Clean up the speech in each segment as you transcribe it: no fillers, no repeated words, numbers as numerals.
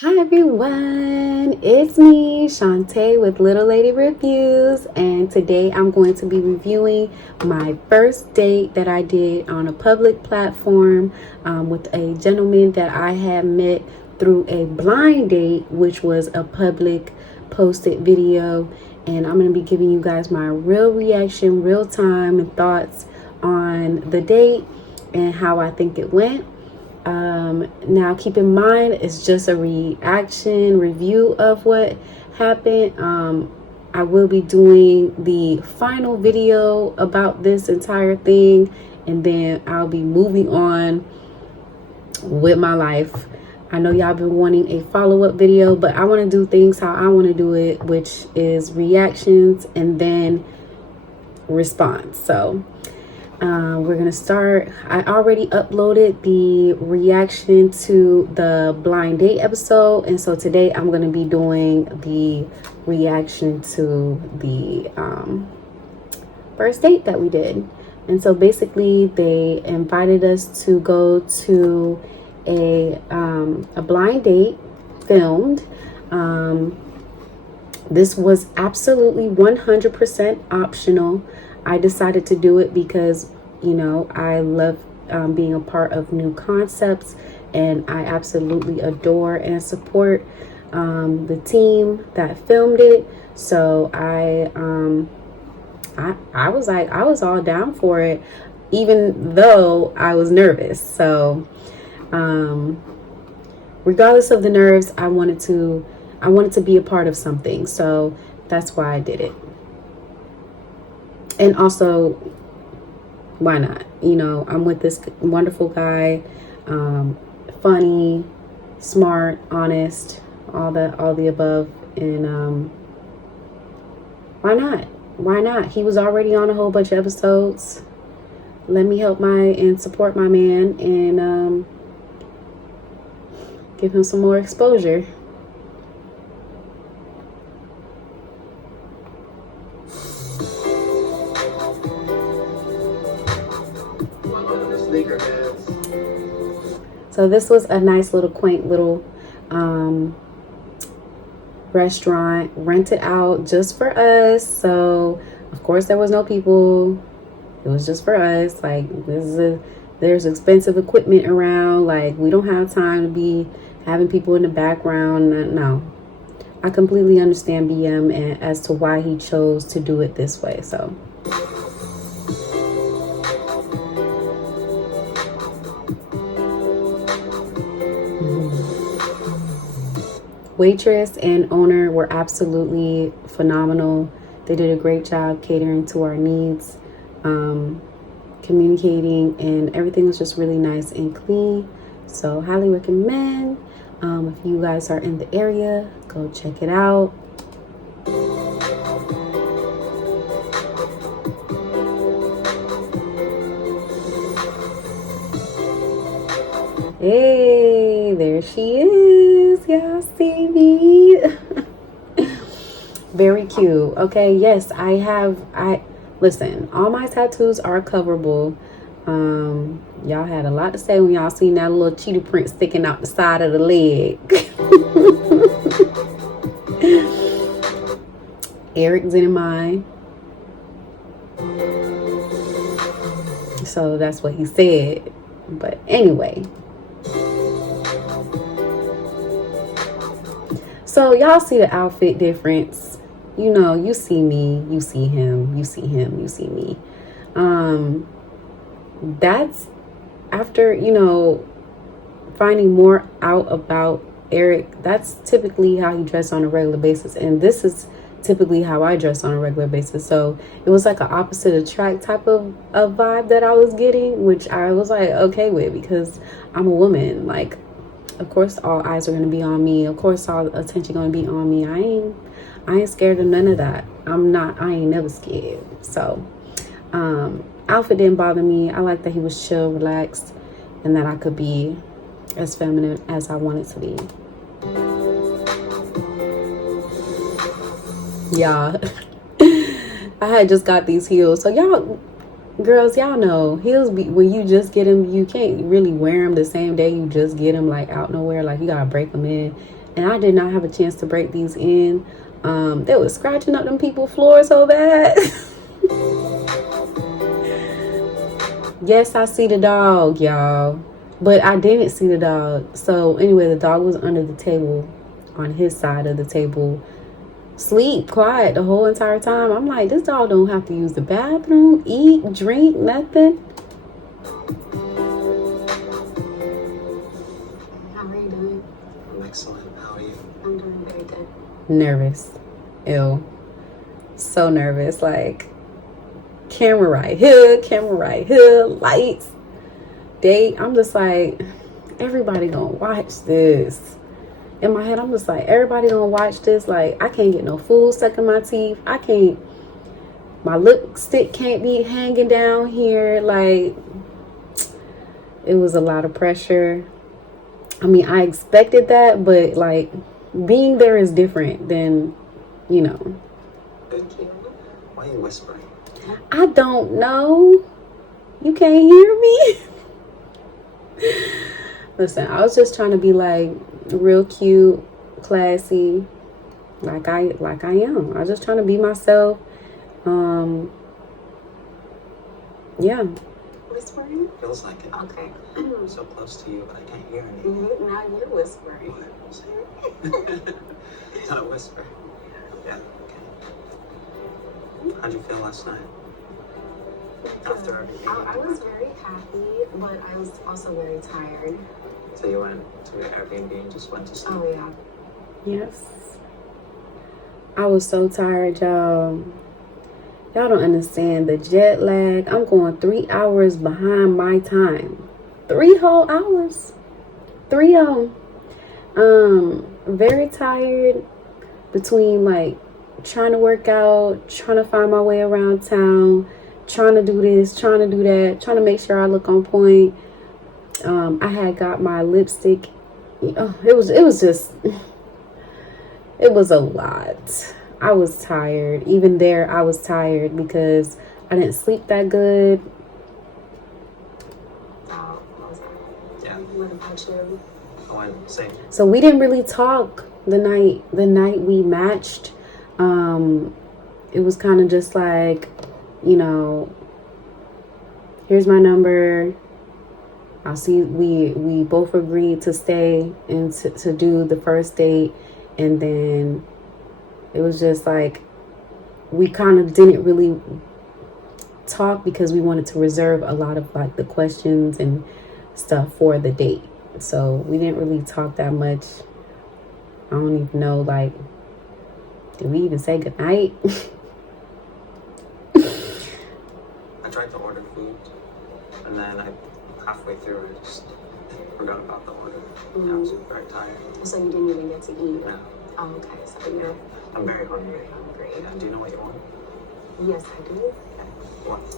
Hi everyone, it's me, Shonte with Little Lady Reviews, and today I'm going to be reviewing my first date that I did on a public platform with a gentleman that I had met through a blind date, which was a public posted video, and I'm going to be giving you guys my real reaction, real time, and thoughts on the date and how I think it went. Now keep in mind, it's just a reaction review of what happened. I will be doing the final video about this entire thing, and then I'll be moving on with my life. I know y'all been wanting a follow-up video, but I want to do things how I want to do it, which is reactions and then response. So we're gonna start. I already uploaded the reaction to the blind date episode, and so today I'm gonna be doing the reaction to the first date that we did. And so basically they invited us to go to a blind date filmed. This was absolutely 100% optional. I decided to do it because, you know, I love being a part of new concepts, and I absolutely adore and support the team that filmed it. So I was like, I was all down for it, even though I was nervous. So regardless of the nerves, I wanted to be a part of something. So that's why I did it. And also, why not? You know, I'm with this wonderful guy, funny, smart, honest, all the above. And why not? Why not? He was already on a whole bunch of episodes. Let me help and support my man and give him some more exposure. So this was a nice little quaint little restaurant rented out just for us. So of course there was no people. It was just for us. Like, there's expensive equipment around. Like, we don't have time to be having people in the background. No, I completely understand BM and as to why he chose to do it this way. So waitress and owner were absolutely phenomenal. They did a great job catering to our needs, communicating, and everything was just really nice and clean. So highly recommend. If you guys are in the area, go check it out. Hey, there she is. Y'all see me? Very cute. Okay, yes, listen, all my tattoos are coverable. Y'all had a lot to say when y'all seen that little cheetah print sticking out the side of the leg. Eric didn't mind. So that's what he said. But anyway. So y'all see the outfit difference. You know, you see me, you see him, you see him, you see me. That's after, you know, finding more out about Eric. That's typically how he dressed on a regular basis, and this is typically how I dress on a regular basis. So it was like an opposite attract type of vibe that I was getting, which I was like okay with, because I'm a woman. Like, of course all eyes are going to be on me, of course all attention going to be on me. I ain't scared of none of that. I ain't never scared. So outfit didn't bother me. I like that he was chill, relaxed, and that I could be as feminine as I wanted to be. Yeah. I had just got these heels. So y'all girls, y'all know heels when you just get them, you can't really wear them the same day you just get them, like out nowhere. Like, you gotta break them in and I did not have a chance to break these in. They were scratching up them people's floors so bad. Yes, I see the dog, y'all, but I didn't see the dog. So anyway, the dog was under the table, on his side of the table, sleep quiet the whole entire time. I'm like, this dog don't have to use the bathroom, eat, drink, nothing. How are you doing? I'm excellent. How are you? I'm doing very good. Nervous. Ill. So nervous. Like, camera right here, lights, date. I'm just like, everybody gonna watch this. In my head, I'm just like, everybody gonna watch this. Like, I can't get no food stuck in my teeth. My lipstick can't be hanging down here. Like, it was a lot of pressure. I mean, I expected that, but like, being there is different than, you know. Why are you whispering? I don't know. You can't hear me? Listen, I was just trying to be like real cute, classy, like I am. I was just trying to be myself. Yeah. Whispering? Feels like it. Okay. I'm so close to you, but I can't hear anything. Now you're whispering. It's not a whisper. Yeah, okay. How'd you feel last night? After everything? I was very happy, but I was also very tired. So you went to your Airbnb and just went to sleep? Oh, yeah. Yes. I was so tired, y'all. Y'all don't understand the jet lag. I'm going 3 hours behind my time. 3 whole hours. 3 of them. Very tired between like trying to work out, trying to find my way around town, trying to do this, trying to do that, trying to make sure I look on point. I had got my lipstick. It was a lot. I was tired. Even there, I was tired because I didn't sleep that good. Yeah. What about you? I went same. So we didn't really talk the night we matched. It was kind of just like, you know, here's my number. I'll see. We both agreed to stay and to do the first date, and then it was just like we kind of didn't really talk because we wanted to reserve a lot of like the questions and stuff for the date. So we didn't really talk that much. I don't even know, like, did we even say goodnight? I tried to order food, and then halfway through, I just forgot about the order. I was very tired. So you didn't even get to eat? No. Oh, okay. So you're I'm very hungry. hungry. Yeah, do you know what you want? Yes, I do. What?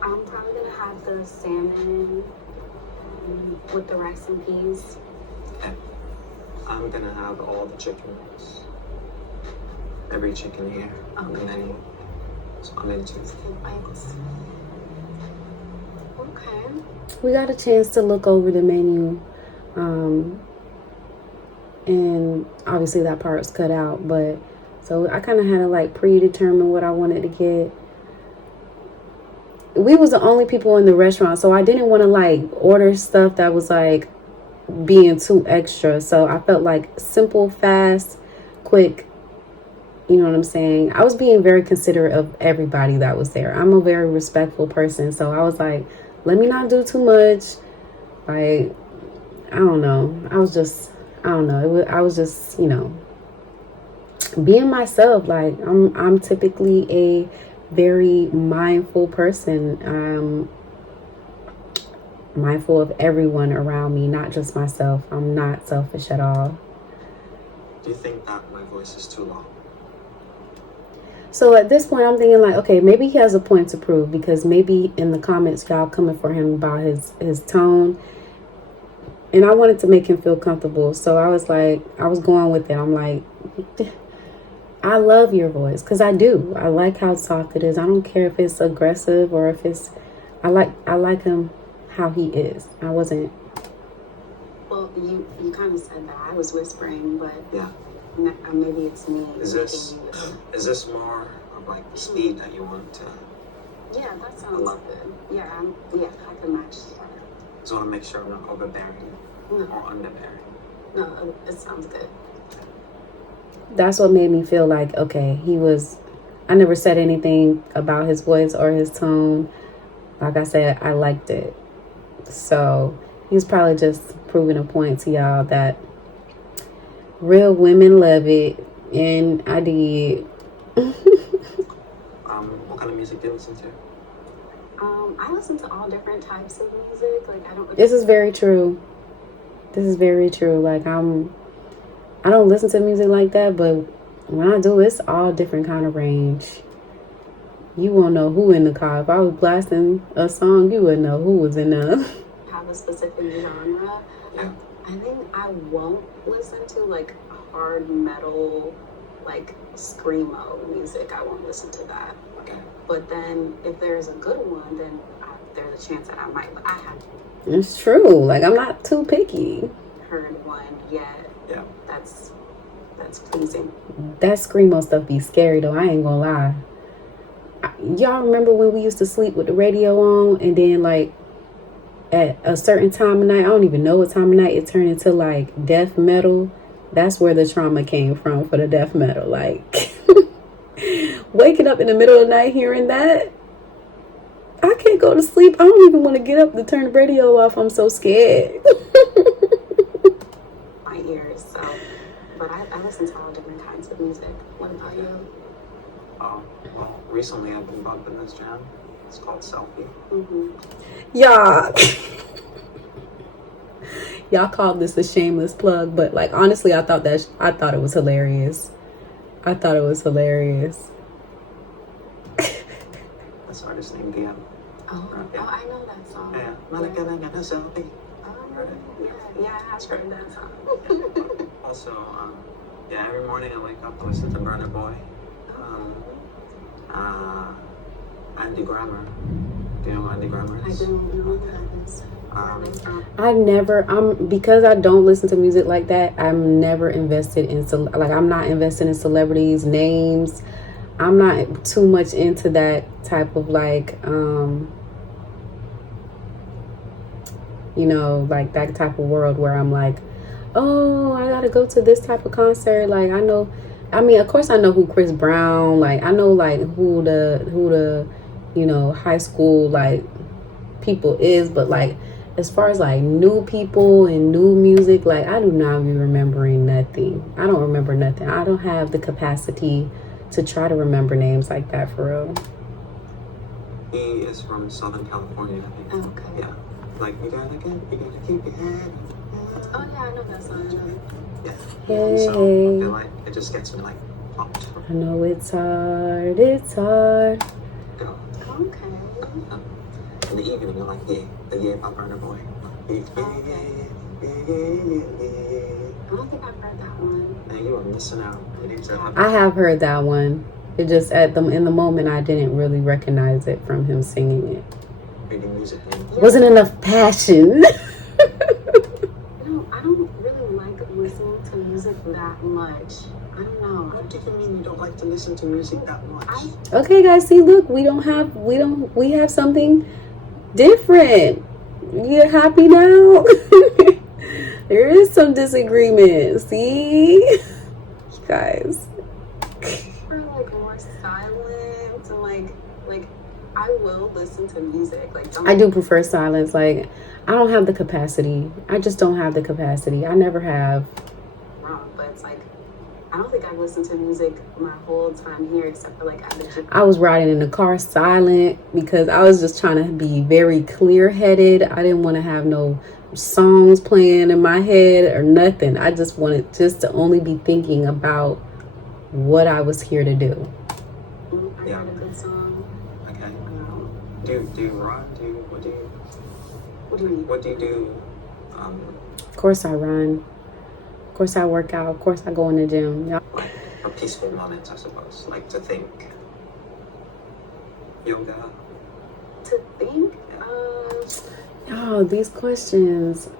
I'm probably going to have the salmon with the rice and peas. Okay. I'm gonna have all the chickens. Every chicken here on the menu. So I'm into it. Bites. Okay. We got a chance to look over the menu. And obviously that part was cut out, but so I kind of had to like predetermine what I wanted to get. We was the only people in the restaurant, so I didn't want to like order stuff that was like being too extra. So I felt like simple, fast, quick. You know what I'm saying? I was being very considerate of everybody that was there. I'm a very respectful person, so I was like, let me not do too much. Like, I don't know. I was just, I was just, you know, being myself. Like, I'm typically a very mindful person. I'm mindful of everyone around me, not just myself. I'm not selfish at all. Do you think that my voice is too long? So at this point, I'm thinking like, okay, maybe he has a point to prove, because maybe in the comments, y'all coming for him about his tone. And I wanted to make him feel comfortable. So I was like, I was going with it. I'm like, I love your voice, because I do. I like how soft it is. I don't care if it's aggressive or if it's, I like him how he is. I wasn't. Well, You kind of said that. I was whispering, but Yeah. maybe it's me. Is this more of like the speed that you want to? Yeah, that sounds love good. Yeah, yeah, I can match that. Just want to make sure I'm not overbearing No, or underbearing. no, it sounds good. That's what made me feel like, okay, I never said anything about his voice or his tone. Like I said, I liked it. So he was probably just proving a point to y'all that real women love it. And I did. What kind of music do you listen to? I listen to all different types of music. Like I don't. This is very true. This is very true. Like I don't listen to music like that, but when I do, it's all different kind of range. You won't know who in the car. If I was blasting a song, you wouldn't know who was in there. Have a specific genre. Yeah. I think I won't listen to like hard metal, like screamo music. I won't listen to that. Okay. But then if there's a good one, then there's a chance that I might. But I haven't It's true. Like, I'm not too picky. heard one yet. Yeah. That's pleasing. That screamo stuff be scary, though. I ain't gonna lie. Y'all remember when we used to sleep with the radio on, and then, like, at a certain time of night, I don't even know what time of night, it turned into, like, death metal? That's where the trauma came from for the death metal. Like, waking up in the middle of the night hearing that, I can't go to sleep. I don't even want to get up to turn the radio off. I'm so scared. My ears. So, but I listen to all different kinds of music. What about you? Well, recently I've been bumping this jam. It's called Selfie. Mm-hmm. Y'all called this a shameless plug, but like honestly, I thought it was hilarious. I thought it was hilarious. That's the artist named DM. Oh, Yeah. oh, I know that song. Yeah. Yeah. Selfie. Yeah, I have heard that song. Also, every morning I wake up, I listen to Burner Boy. Andy Grammer. Do you know who Andy Grammer I is? don't know who that is. Because I don't listen to music like that, I'm never invested in, I'm not invested in celebrities' names. I'm not too much into that type of like, like that type of world where I'm like, oh, I gotta go to this type of concert. Like of course I know who Chris Brown, like I know like who the high school like people is, but like as far as like new people and new music, like I do not be remembering nothing. I don't remember nothing. I don't have the capacity to try to remember names like that for real. He is from Southern California, I think. Okay. Yeah. Like you gotta keep your head. Oh yeah, I know that song. Yeah. Hey. So I feel like it just gets me like pumped. I know it's hard. It's hard. Go. Okay. In the evening, you're like, yeah, by Burner Boy. Yeah. I don't think I've heard that one. And you are missing out. I have heard that one. It just in the moment I didn't really recognize it from him singing it. Reading music. Wasn't enough passion. No, I don't really like listening to music that much. I don't know. What do you mean you don't like to listen to music that much? Okay, guys, see, look, we have something different. You're happy now? There is some disagreement. See? Guys. For like more silent and like I will listen to music. Like I do prefer silence. Like I don't have the capacity. I just don't have the capacity. I never have. Wrong, but it's like I don't think I've listened to music my whole time here except for like at the gym. I was riding in the car silent because I was just trying to be very clear-headed. I didn't want to have no songs playing in my head or nothing. I just wanted to only be thinking about what I was here to do. I heard a good song. Okay. Do you run? What do you mean? What do you do? Of course I run. Of course I work out. Of course I go in the gym. Like a peaceful moment, I suppose. Like to think. Yoga. To think? Oh, these questions.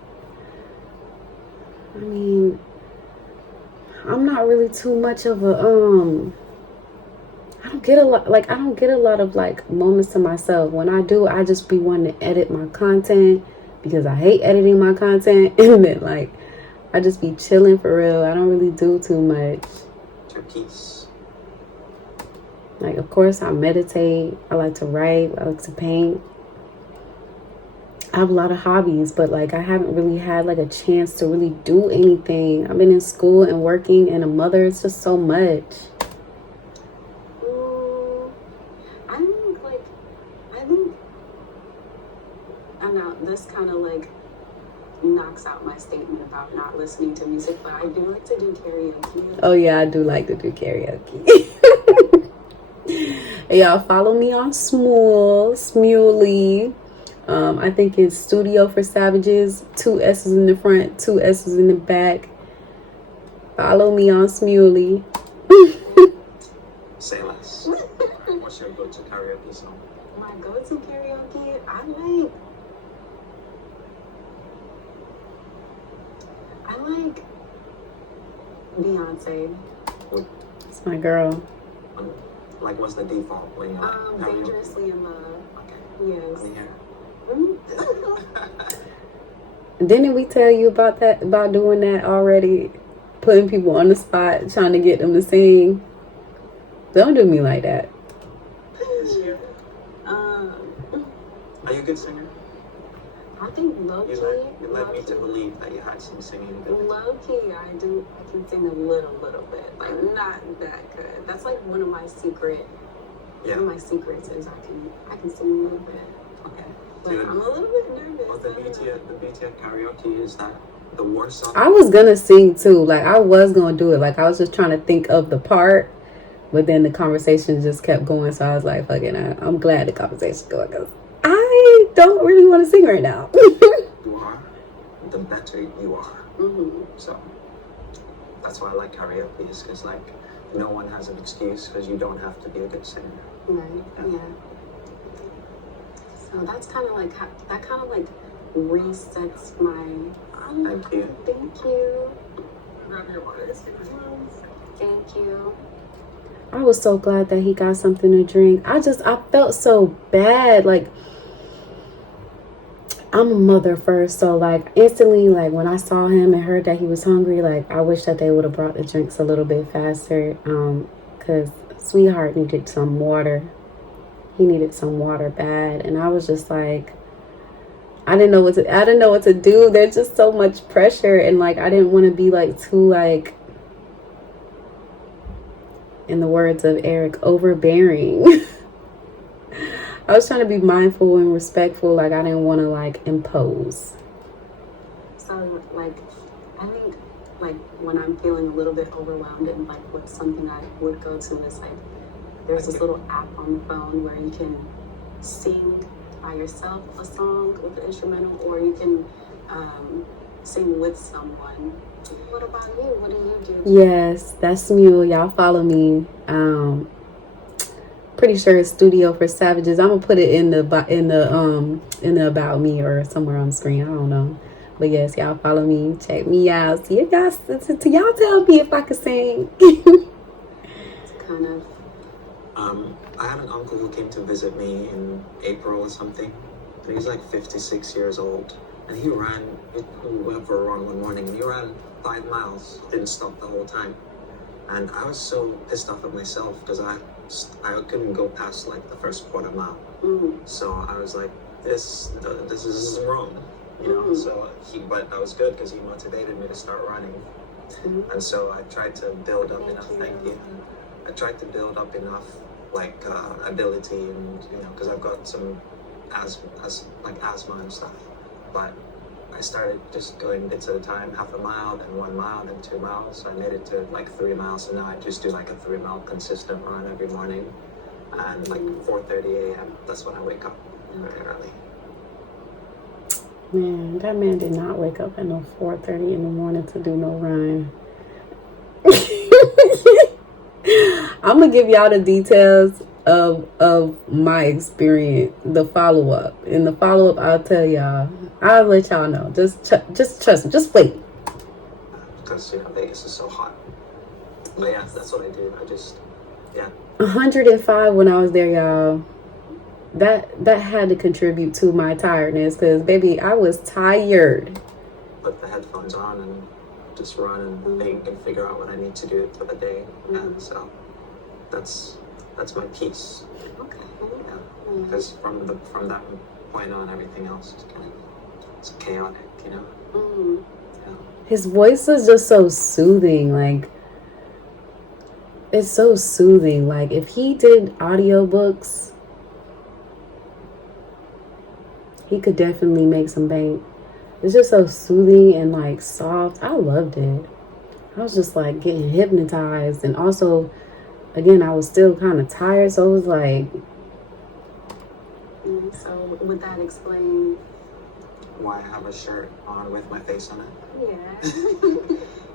I mean, I'm not really too much of a I don't get a lot of like moments to myself. When I do, I just be wanting to edit my content because I hate editing my content. And then like I just be chilling for real. I don't really do too much. Your peace. Like, of course, I meditate. I like to write. I like to paint. I have a lot of hobbies, but like I haven't really had like a chance to really do anything. I've been in school and working and a mother. It's just so much. I know this kind of like knocks out my statement about not listening to music, but I do like to do karaoke. Oh yeah, I do like to do karaoke. Y'all follow me on Smuley. I think it's Studio for Savages. 2 S's in the front, 2 S's in the back. Follow me on Smuley. Say less. What's your go-to karaoke song? My go-to karaoke, I like Beyonce. It's my girl. Like, what's the default when you're like Dangerously in Love. Okay. Yes. Let me hear Didn't we tell you about doing that already? Putting people on the spot, trying to get them to sing. Don't do me like that. Are you a good singer? I think low-key. You led me to believe that you had some singing ability. Low-key, I can sing a little bit. Like, not that good. That's like one of my secrets. Yeah. One of my secrets is I can sing a little bit. Okay. But I'm a little bit nervous. Well, the BTS karaoke is that the worst song. I was gonna sing too. Like I was gonna do it. Like I was just trying to think of the part, but then the conversation just kept going. So I was like, "Fuck it." I'm glad the conversation's going because I don't really want to sing right now. You are, the better you are. Mm-hmm. So that's why I like karaoke, is because like no one has an excuse because you don't have to be a good singer. Right. Yeah. So that's kind of like resets my. Thank you. Thank you. Grab your water. Thank you. I was so glad that he got something to drink. I felt so bad. Like, I'm a mother first, so like instantly, like when I saw him and heard that he was hungry, like I wish that they would have brought the drinks a little bit faster. Cause sweetheart needed some water. He needed some water bad, and I was just like, I didn't know what to do. There's just so much pressure, and like I didn't want to be like too like, in the words of Eric, overbearing. I was trying to be mindful and respectful. Like I didn't want to like impose. So like, I think like when I'm feeling a little bit overwhelmed and like what's something I would go to is like, there's this little app on the phone where you can sing by yourself a song with an instrumental, or you can sing with someone. What about you? What do you do? Yes, that's Mule. Y'all follow me. Pretty sure it's Studio for Savages. I'm gonna put it in the about me or somewhere on the screen. I don't know, but yes, y'all follow me. Check me out. See you guys. Y'all tell me if I can sing. It's kind of. I had an uncle who came to visit me in April or something. He's like 56 years old, and he went for a run one morning, and he ran 5 miles, didn't stop the whole time. And I was so pissed off at myself because I couldn't go past like the first quarter mile. Mm-hmm. So I was like, this is wrong, you know. Mm-hmm. So but that was good because he motivated me to start running. Mm-hmm. And so I tried to build up enough. Thank you. I tried to build up enough like ability, and you know, because I've got some asthma and stuff. But I started just going bits at a time, half a mile, then 1 mile, then 2 miles. So I made it to like 3 miles. So now I just do like a 3 mile consistent run every morning, and like 4:30 a.m. That's when I wake up very early. Man, that man did not wake up at no 4:30 in the morning to do no run. I'm gonna give y'all the details of my experience, the follow-up. In the follow-up, I'll tell y'all. I'll let y'all know. Just trust me. Just wait. because Vegas is so hot. But yeah, that's what I do. I just 105 when I was there, y'all. That had to contribute to my tiredness, because baby, I was tired. Put the headphones on and just run and think and figure out what I need to do for the day. And so that's my peace. Okay. Yeah. Because from that point on, everything else is it's chaotic, Yeah. His voice is just so soothing. Like, it's so soothing. Like, if he did audiobooks, he could definitely make some bank. It's just so soothing and like soft. I loved it. I was just like getting hypnotized. And also, again, I was still kind of tired, so it was like... So would that explain why I have a shirt on with my face on it? Yeah.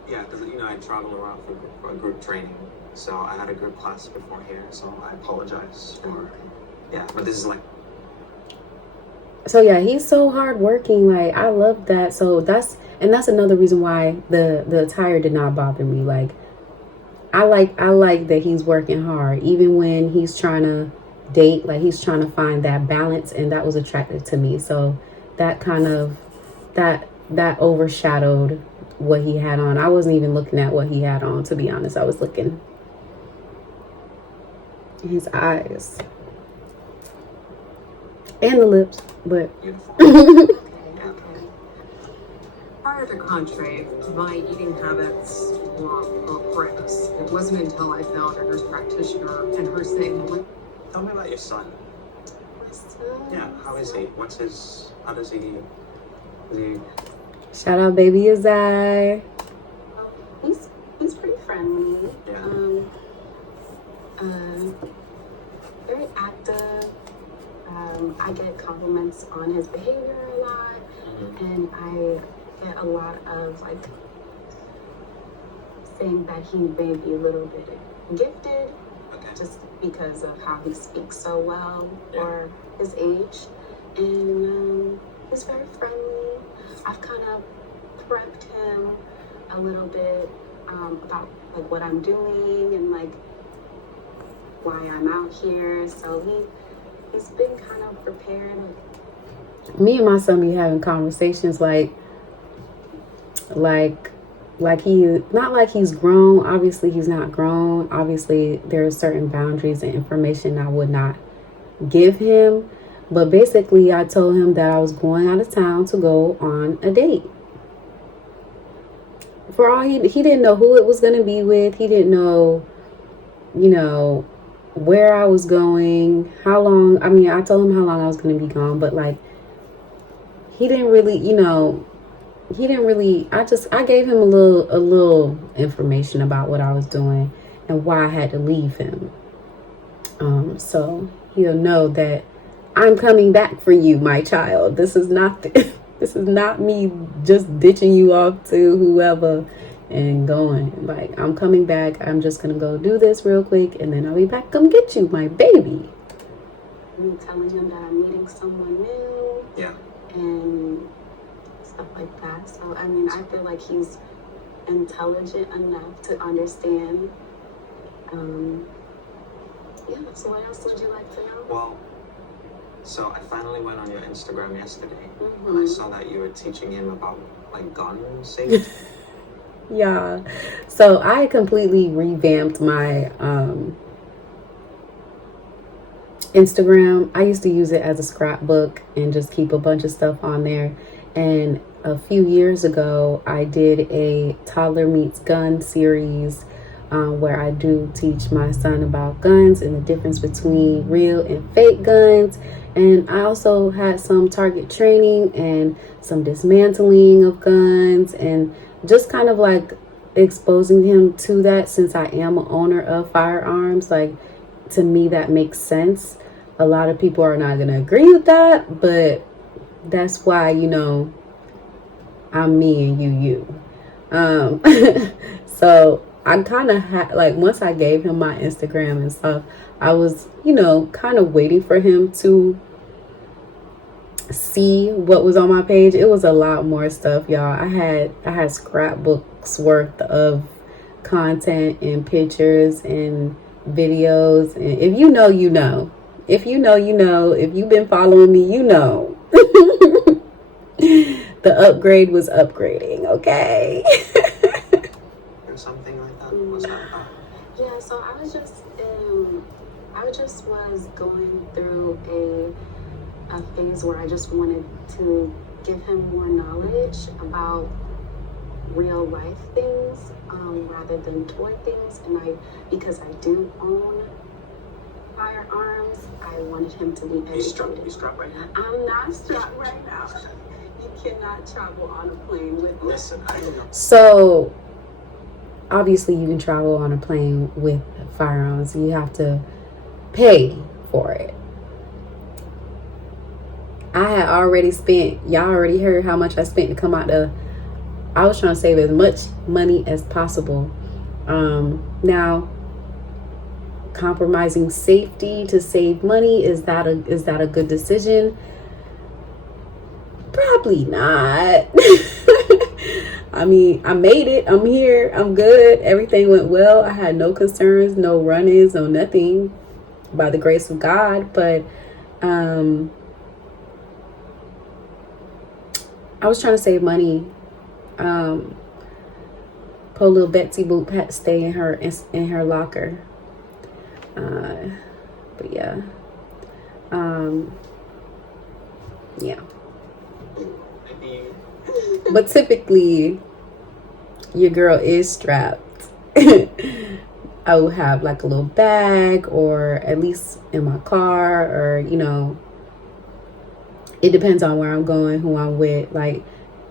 Yeah, because I travel around for group training, so I had a group class before here, so I apologize for but this is like... So yeah, he's so hardworking. Like, I love that. So that's another reason why the attire did not bother me. Like, I like that he's working hard, even when he's trying to date. Like, he's trying to find that balance, and that was attractive to me. So that kind of that overshadowed what he had on. I wasn't even looking at what he had on, to be honest. I was looking at his eyes and the lips, but Prior to Contrave, my eating habits were horrendous. It wasn't until I found a nurse practitioner and her saying, Tell me about your son. Yeah, how is he? How does he... Shout out baby Azai. He's pretty friendly. Yeah. Very active. I get compliments on his behavior a lot, and I get a lot of like saying that he may be a little bit gifted, just because of how he speaks so well for his age, and he's very friendly. I've kind of prepped him a little bit about like what I'm doing and like why I'm out here, so he's been kind of prepared. Me and my son be having conversations like he, not like he's grown. Obviously he's not grown. Obviously there are certain boundaries and information I would not give him, but basically I told him that I was going out of town to go on a date. For all he didn't know who it was going to be with. He didn't know, where I was going, how long. I mean, I told him how long I was going to be gone, but like, he didn't really, I gave him a little information about what I was doing and why I had to leave him. So he'll know that I'm coming back for you, my child. This is not this is not me just ditching you off to whoever and going. Like, I'm coming back. I'm just gonna go do this real quick, and then I'll be back. Come get you, my baby. Me telling him that I'm meeting someone new. Yeah. And stuff like that. So I mean, I feel like he's intelligent enough to understand. So what else would you like to know? Well, so I finally went on your Instagram yesterday, and I saw that you were teaching him about like gun safety. Yeah. So I completely revamped my Instagram. I used to use it as a scrapbook and just keep a bunch of stuff on there. And a few years ago, I did a Toddler Meets Gun series where I do teach my son about guns and the difference between real and fake guns. And I also had some target training and some dismantling of guns, and just kind of like exposing him to that, since I am an owner of firearms. Like, to me, that makes sense. A lot of people are not going to agree with that, but that's why, I'm me and you. So I kind of had, like, once I gave him my Instagram and stuff, I was, kind of waiting for him to see what was on my page, it was a lot more stuff, y'all. I had scrapbooks worth of content and pictures and videos. And if you know, you know. If you know, you know. If you've been following me, you know. The upgrade was upgrading, okay? Or something like that. What's that about? Yeah, so I just was going through a phase where I just wanted to give him more knowledge about real life things, rather than toy things. And because I do own firearms, I wanted him to be educated. You strapped right now? I'm not strapped right now. You cannot travel on a plane with me. Listen, I don't know. So obviously you can travel on a plane with firearms. You have to pay for it. I had already spent, y'all already heard how much I spent to come out the, I was trying to save as much money as possible. Now, compromising safety to save money, is that a good decision? Probably not. I mean, I made it. I'm here. I'm good. Everything went well. I had no concerns, no run-ins, no nothing, by the grace of God. But I was trying to save money. Poor little Betsy Boop had to stay in her locker. But yeah. Yeah. Maybe. But typically, your girl is strapped. I will have like a little bag, or at least in my car, or, you know, it depends on where I'm going, who I'm with. Like,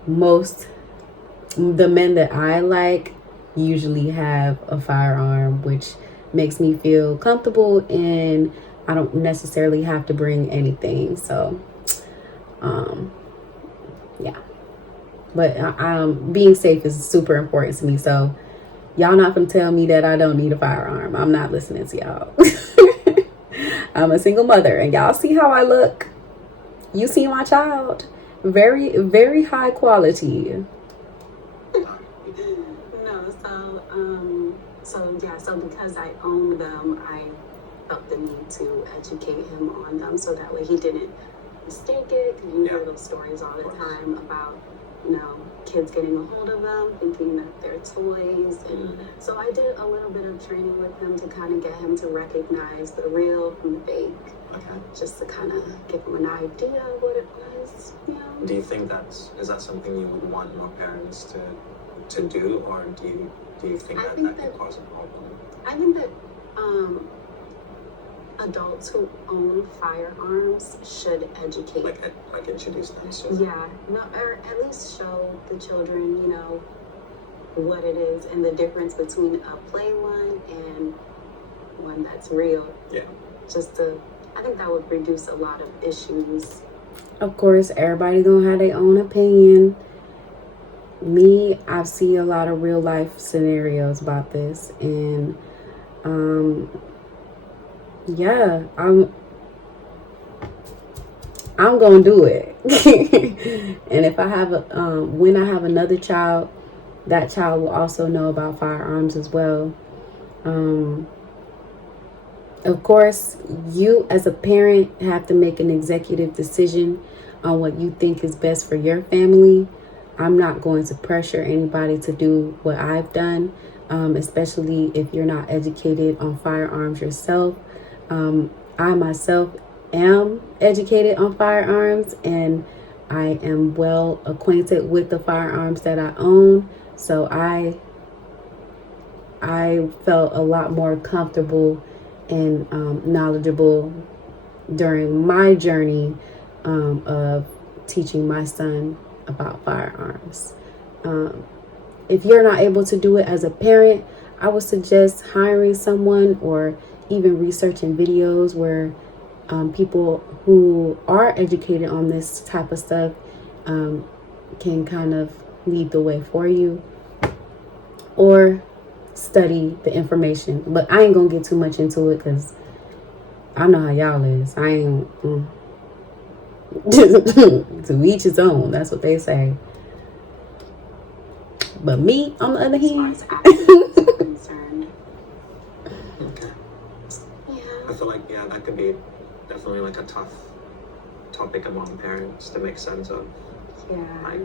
the men that I like usually have a firearm, which makes me feel comfortable, and I don't necessarily have to bring anything. So, yeah. But being safe is super important to me. So y'all not gonna tell me that I don't need a firearm. I'm not listening to y'all. I'm a single mother, and y'all see how I look. You see my child. Very, very high quality. So because I own them, I felt the need to educate him on them, so that way he didn't mistake it. Because you hear those stories all the time about, you know, kids getting a hold of them, thinking that they're toys. And so I did a little bit of training with him to kind of get him to recognize the real from the fake. Okay. Just to kind of give him an idea of what it was, you know. Do you think is that something you would want more parents to do, or do you think that could cause a problem? I think that adults who own firearms should educate. Like introduce them. So. Yeah, no, or at least show the children, you know, what it is and the difference between a play one and one that's real. Yeah. I think that would reduce a lot of issues. Of course, everybody gonna have their own opinion. Me, I've seen a lot of real life scenarios about this, and yeah, I'm gonna do it. And if I have when I have another child, that child will also know about firearms as well. Of course, you as a parent have to make an executive decision on what you think is best for your family. I'm not going to pressure anybody to do what I've done, especially if you're not educated on firearms yourself. I myself am educated on firearms, and I am well acquainted with the firearms that I own. So I felt a lot more comfortable and knowledgeable during my journey of teaching my son about firearms. If you're not able to do it as a parent, I would suggest hiring someone, or even researching videos where people who are educated on this type of stuff can kind of lead the way for you, or study the information. But I ain't gonna get too much into it because I know how y'all is. I ain't To each his own. That's what they say. But me, on the other As far hand, as accents are concerned. Okay. Yeah. I feel like, yeah, that could be definitely like a tough topic among parents to make sense of. Yeah. Like,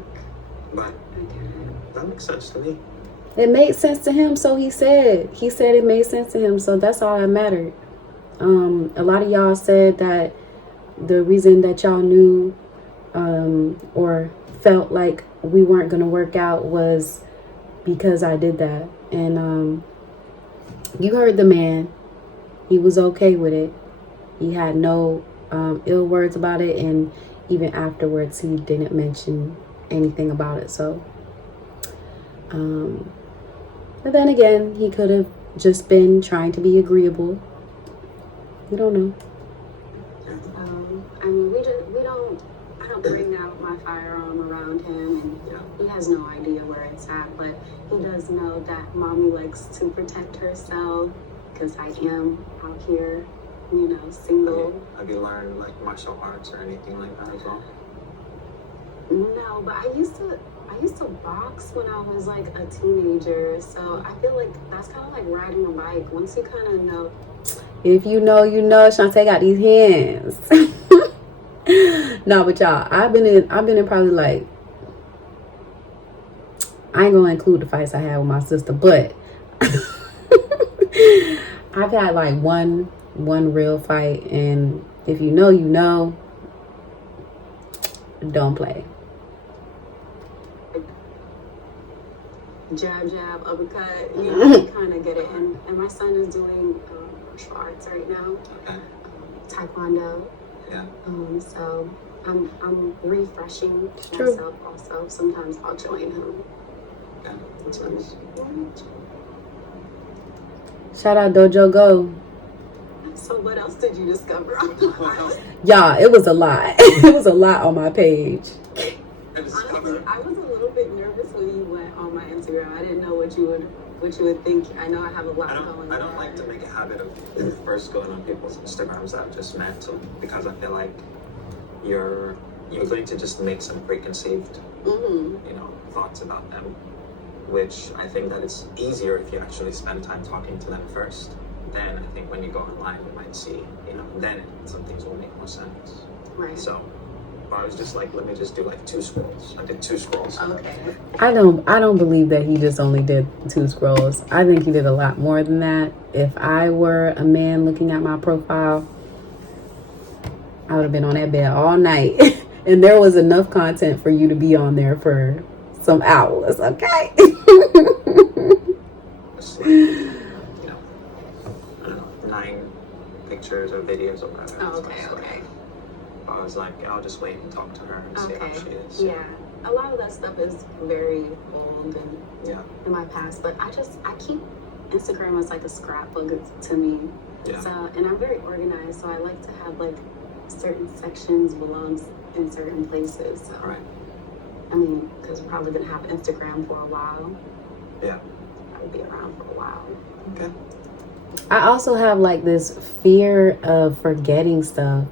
but I get it. that makes sense to me. it made sense to him, so he said it made sense to him, so that's all that mattered. A lot of y'all said that the reason that y'all knew or felt like we weren't gonna work out was because I did that. And you heard the man. He was okay with it. He had no ill words about it, and even afterwards he didn't mention anything about it. So but then again, he could have just been trying to be agreeable. You don't know. I mean, I don't bring out my firearm around him, and he has no idea where it's at, but he does know that mommy likes to protect herself, because I am out here, single. Have you learned like martial arts or anything like that as well? No, but I used to box when I was like a teenager, so I feel like that's kind of like riding a bike. Once you kind of know. If you know, you know. Shonte got these hands. No, but y'all, I've been in probably like, I ain't gonna include the fights I had with my sister, but I've had like one real fight, and if you know, you know. Don't play. Jab, jab, uppercut. You kind of get it. And my son is doing martial arts right now. Okay. Taekwondo. Yeah. So I'm refreshing True. myself also. Sometimes I'll join him. Yeah. That's nice. Shout out Dojo Go. So what else did you discover on Y'all, it was a lot. It was a lot on my page. Honestly, I was a little bit nervous when you went on my Instagram. I didn't know what you would think. I know I have a lot going on. I don't like to make a habit of first going on people's Instagrams that I've just met, because I feel like you're going to just make some preconceived, thoughts about them, which I think that it's easier if you actually spend time talking to them first. Then I think when you go online, you might see, then some things will make more sense. Right. So, but I was just like, let me just do like 2 scrolls. I did 2 scrolls. Okay. I don't believe that he just only did 2 scrolls. I think he did a lot more than that. If I were a man looking at my profile, I would have been on that bed all night. And there was enough content for you to be on there for some hours, okay? Just like, I don't know, 9 pictures or videos or whatever. Oh, So okay, it's like, okay. I was like, I'll just wait and talk to her and see how she is. Yeah. A lot of that stuff is very old and Yeah. in my past, but I keep Instagram as like a scrapbook to me. Yeah. So, and I'm very organized, so I like to have like certain sections belongs in certain places. So, Right. I mean, because we're probably gonna have Instagram for a while. Yeah. I'll be around for a while. Okay. I also have like this fear of forgetting stuff.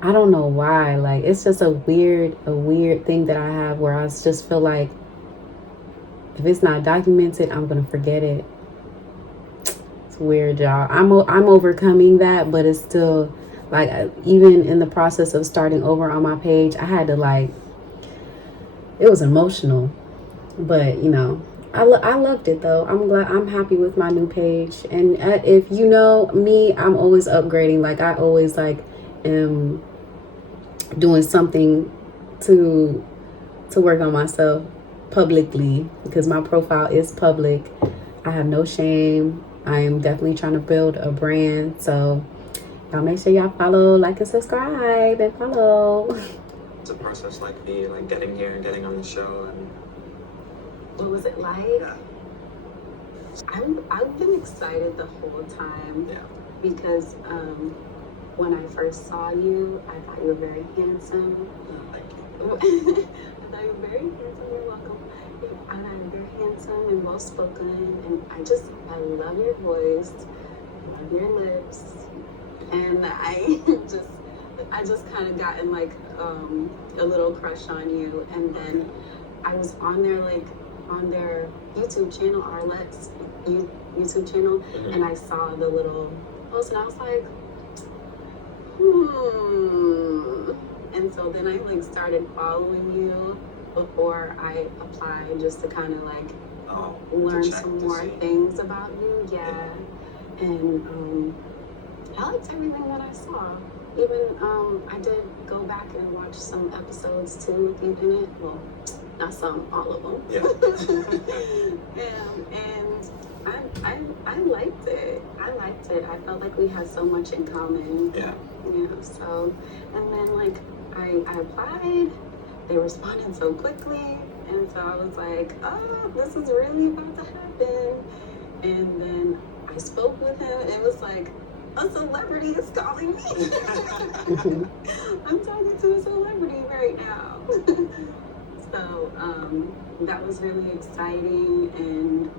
I don't know why. Like, it's just a weird thing that I have where I just feel like if it's not documented, I'm gonna forget it. It's weird, y'all. I'm overcoming that, but it's still like, even in the process of starting over on my page, I had to like, it was emotional, but I loved it though. I'm happy with my new page. And if you know me, I'm always upgrading. Like, I always like am doing something to work on myself publicly, because my profile is public. I have no shame. I am definitely trying to build a brand. So y'all make sure y'all follow, like, and subscribe, and follow. It's a process like getting here and getting on the show, and What was it like? yeah. I've been excited the whole time. Yeah. Because when I first saw you, I thought you were very handsome. Thank you. I thought you were very handsome. You're welcome. I thought you were very handsome and well spoken, and I love your voice, love your lips, and I I just kind of gotten like a little crush on you, and then I was on their YouTube channel, Arlette's YouTube channel, and I saw the little post, and I was like, and so then I like started following you before I applied, just to kind of like learn some more things about you. Yeah. And I liked everything that I saw. Even I did go back and watch some episodes too with you in it. Well, not some, all of them. Yeah. And I liked it. I liked it. I felt like we had so much in common. Yeah. Yeah. So, and then like I applied. They responded so quickly, and so I was like, oh, this is really about to happen. And then I spoke with him. It was like, a celebrity is calling me. I'm talking to a celebrity right now. So that was really exciting. And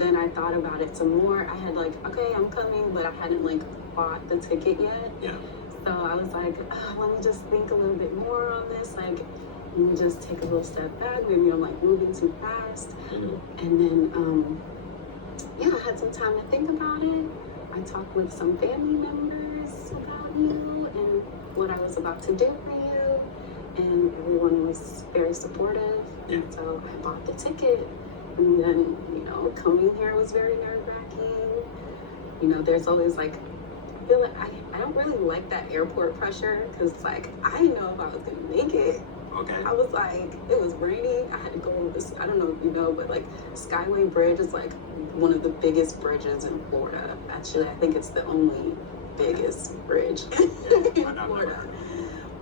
then I thought about it some more. I had like, okay, I'm coming, but I hadn't like bought the ticket yet. Yeah. So I was like, let me just think a little bit more on this. Like, let me just take a little step back. Maybe I'm like moving too fast. And then, yeah, I had some time to think about it. I talked with some family members about you and what I was about to do for you. And everyone was very supportive. Yeah. And so I bought the ticket. And then, coming here was very nerve-wracking. There's always like, I feel like I don't really like that airport pressure, because like I didn't know if I was gonna make it. Okay. I was like, it was raining. I had to go over this. I don't know if you know, but like Skyway Bridge is like one of the biggest bridges in Florida. Actually, I think it's the only biggest bridge in Florida.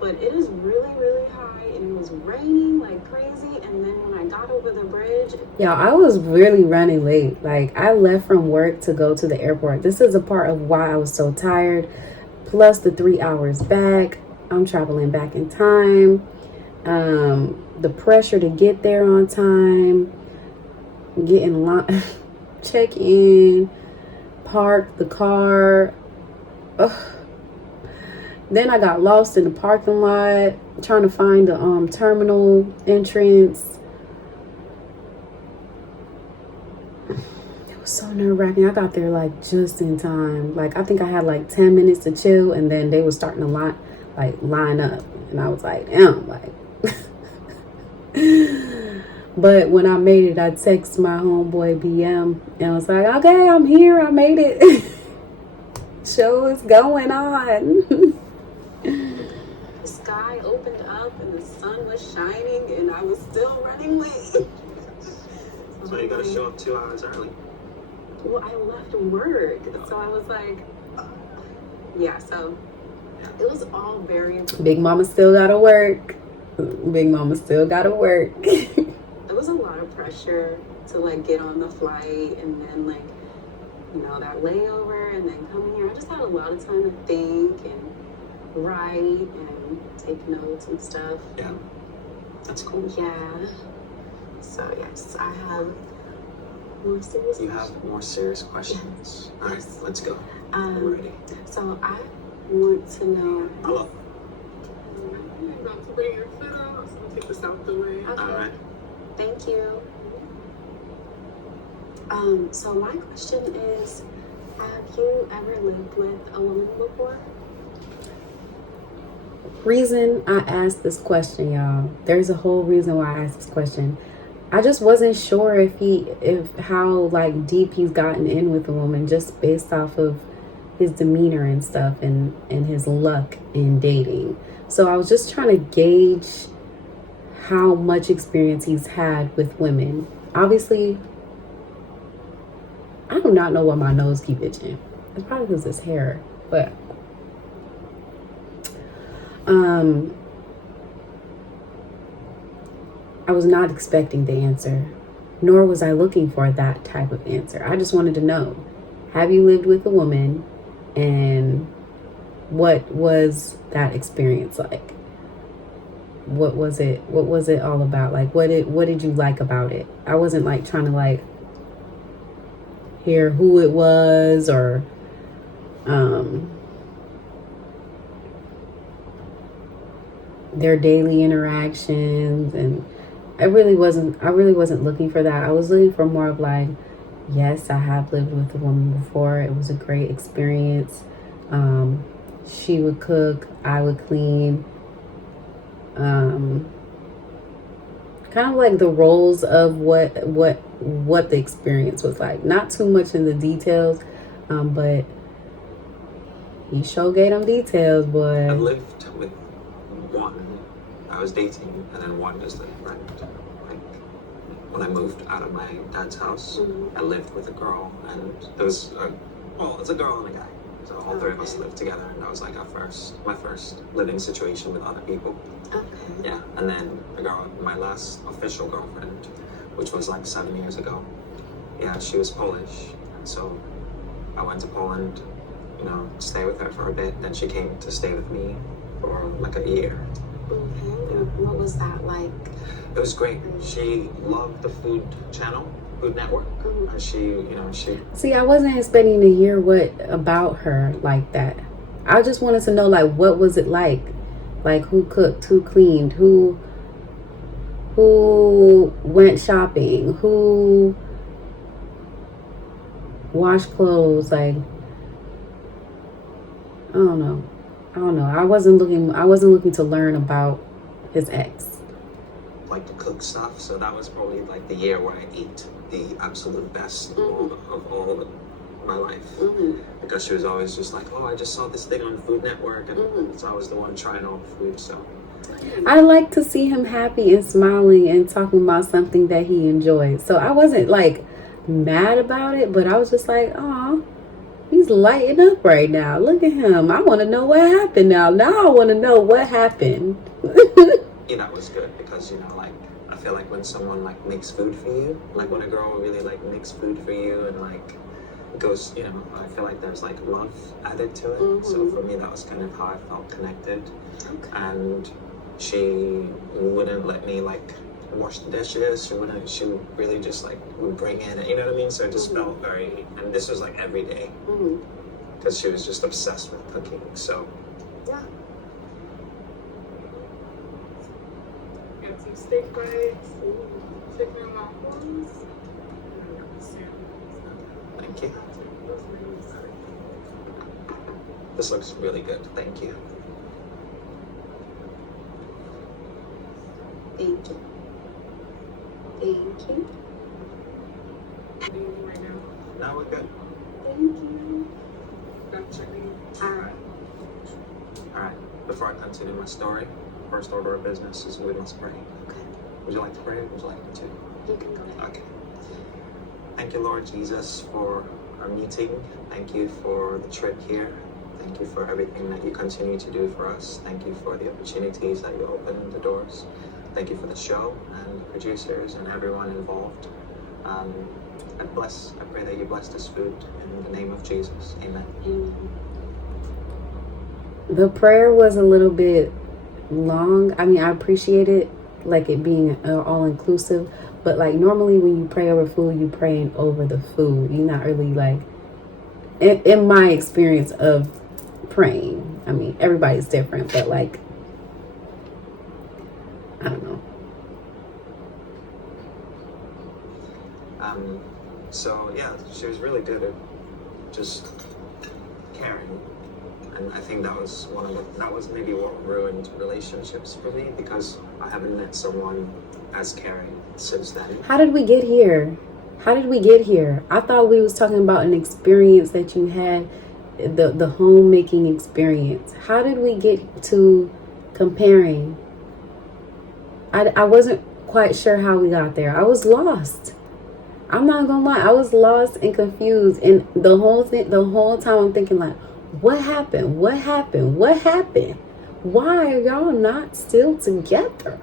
But it is really, really high, and it was raining like crazy. And then when I got over the bridge, yeah, I was really running late. Like, I left from work to go to the airport. This is a part of why I was so tired. Plus the 3 hours back. I'm traveling back in time. The pressure to get there on time, get in line, check in, park the car. Ugh. Then I got lost in the parking lot trying to find the terminal entrance. It was so nerve-wracking. I got there like just in time. Like, I think I had like 10 minutes to chill, and then they were starting to line up, and I was like, damn, like. But when I made it, I texted my homeboy BM and I was like, okay, I'm here, I made it. Show is going on. the sky opened up and the sun was shining, and I was still running late. So you gotta show up 2 hours early. Well, I left work, so I was like, yeah, so it was all very... Big mama still gotta work. Big mama still gotta work. There was a lot of pressure to like get on the flight, and then like, that layover, and then coming here. I just had a lot of time to think and write and take notes and stuff. Yeah. That's cool. Yeah. So yes, I have more serious You have more serious questions. All right, let's go. I'm ready. So I want to know... Hello. I'm about to bring your food out, so I'll take this out the way. Okay. All right. Thank you. So my question is, have you ever lived with a woman before? Reason I asked this question, y'all. There's a whole reason why I asked this question. I just wasn't sure if how like deep he's gotten in with a woman, just based off of his demeanor and stuff, and his luck in dating. So I was just trying to gauge how much experience he's had with women. Obviously, I do not know why my nose keep itching. It's probably because it's hair, but I was not expecting the answer, nor was I looking for that type of answer. I just wanted to know, have you lived with a woman, and what was that experience like? What was it all about? Like, what did you like about it? I wasn't like trying to like hear who it was, or their daily interactions, and I really wasn't looking for that. I was looking for more of like, yes, I have lived with a woman before. It was a great experience. She would cook, I would clean. Kind of like the roles of what the experience was like. Not too much in the details, but he sure gave them details, I've boy. lived with one I was dating, and then one was the friend. Like, when I moved out of my dad's house, I lived with a girl, and there was it's a girl and a guy. So all three of us lived together, and that was like my first living situation with other people. Okay. Yeah, and then my last official girlfriend, which was like 7 years ago. Yeah, she was Polish, and so I went to Poland, stay with her for a bit. Then she came to stay with me for like a year. Okay. What was that like? It was great. She loved the Food Network, and she. See, I wasn't expecting to hear what about her like that. I just wanted to know, like, what was it like? Like, who cooked, who cleaned, who went shopping, who washed clothes. Like, I don't know. I wasn't looking to learn about his ex. Like to cook stuff, so that was probably like the year where I ate the absolute best of all of my life, because she was always just like, oh, I just saw this thing on Food Network, and so I was the one trying all the food. So I like to see him happy and smiling and talking about something that he enjoyed. So I wasn't like mad about it, but I was just like, oh, he's lighting up right now. Look at him. I want to know what happened now. Now I want to know what happened. that was good, because like, I feel like when someone like makes food for you, like when a girl really like makes food for you and like goes, I feel like there's like love added to it. So for me, that was kind of how I felt connected. Okay. And she wouldn't let me like wash the dishes. She would really just like would bring in, you know what I mean? So it just felt very, and this was like every day, because she was just obsessed with cooking. So Yeah. Got some steak bites, chicken and waffles. thank you. This looks really good. Thank you. Thank you. Thank you. Right now. Now we're good. Thank you. Got checking. Alright. All right. Before I continue my story, first order of business is we must pray. Okay. Would you like to pray, or would you like me to? You can go ahead. Okay. Thank you, Lord Jesus, for our meeting. Thank you for the trip here. Thank you for everything that you continue to do for us. Thank you for the opportunities that you open the doors. Thank you for the show and the producers and everyone involved. I pray that you bless this food in the name of Jesus. Amen. Amen. The prayer was a little bit long. I mean, I appreciate it, like it being all inclusive, but like normally when you pray over food, you praying over the food. You're not really like, in my experience of praying, I mean, everybody's different, but like, I don't know. So yeah, she was really good at just caring. And I think that was maybe what ruined relationships for me, because I haven't met someone as caring since then. How did we get here? I thought we was talking about an experience that you had, the homemaking experience. How did we get to comparing? I wasn't quite sure how we got there. I was lost. I'm not gonna lie, I was lost and confused, and the whole time I'm thinking like, what happened? Why are y'all not still together?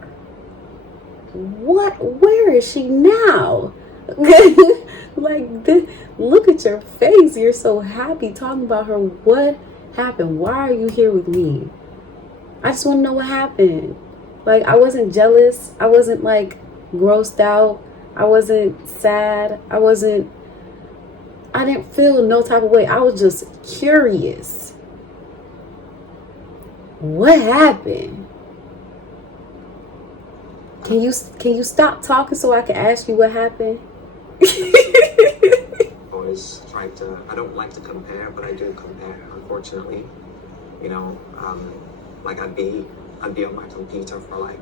Where is she now? Like, look at your face. You're so happy talking about her. What happened? Why are you here with me? I just want to know what happened. Like, I wasn't jealous. I wasn't like grossed out. I wasn't sad. I didn't feel no type of way. I was just curious. What happened? Can you stop talking so I can ask you what happened? Always try to, I don't like to compare, but I do compare, unfortunately. You know, like I'd be on my computer for like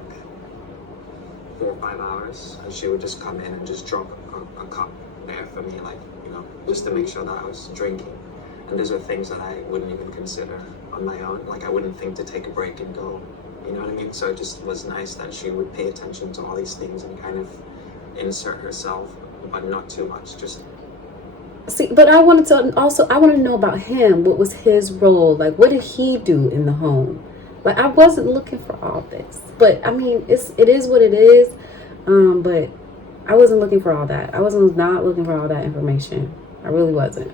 4 or 5 hours, and she would just come in and just drop a cup there for me, like, you know, just to make sure that I was drinking. And these are things that I wouldn't even consider on my own. Like, I wouldn't think to take a break and go, you know what I mean? So it just was nice that she would pay attention to all these things and kind of insert herself, but not too much, just. See, but I wanted to also, I want to know about him. What was his role? Like, what did he do in the home? Like, I wasn't looking for all this, but I mean, it is what it is. But I wasn't looking for all that. I was not looking for all that information. I really wasn't.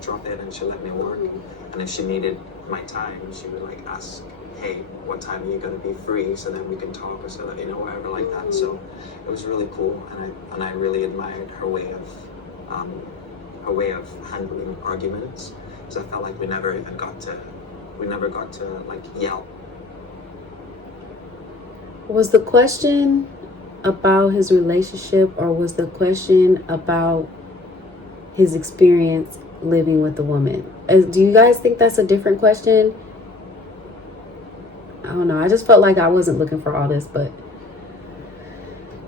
Drop in and she let me work. And if she needed my time, she would like ask, hey, what time are you going to be free so that we can talk, or so that, you know, whatever like that. So it was really cool, and I really admired her way of handling arguments, because I felt like we never got to like yell. Was the question about his relationship, or was the question about his experience living with the woman? Do you guys think that's a different question? I don't know. I just felt like I wasn't looking for all this, but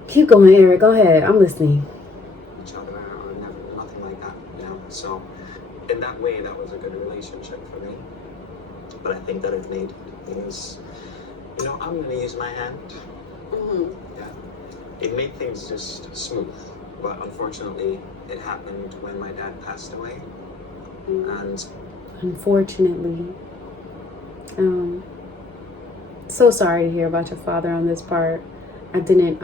keep going, Eric. Go ahead. I'm listening. Each other or never, nothing like that, you know. So in that way, that was a good relationship for me. But I think that it made things, you know, I'm gonna use my hand. Yeah, it made things just smooth. But unfortunately, it happened when my dad passed away, and unfortunately, so sorry to hear about your father on this part. I didn't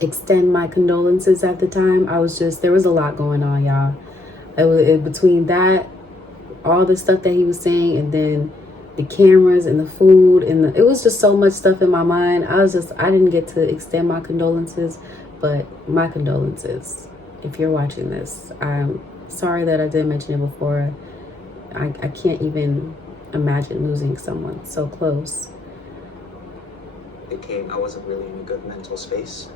extend my condolences at the time. I was just, there was a lot going on, y'all. Between that, all the stuff that he was saying, and then the cameras and the food, and it was just so much stuff in my mind. I didn't get to extend my condolences, but my condolences. If you're watching this, I'm sorry that I didn't mention it before. I can't even imagine losing someone so close. I wasn't really in a good mental space.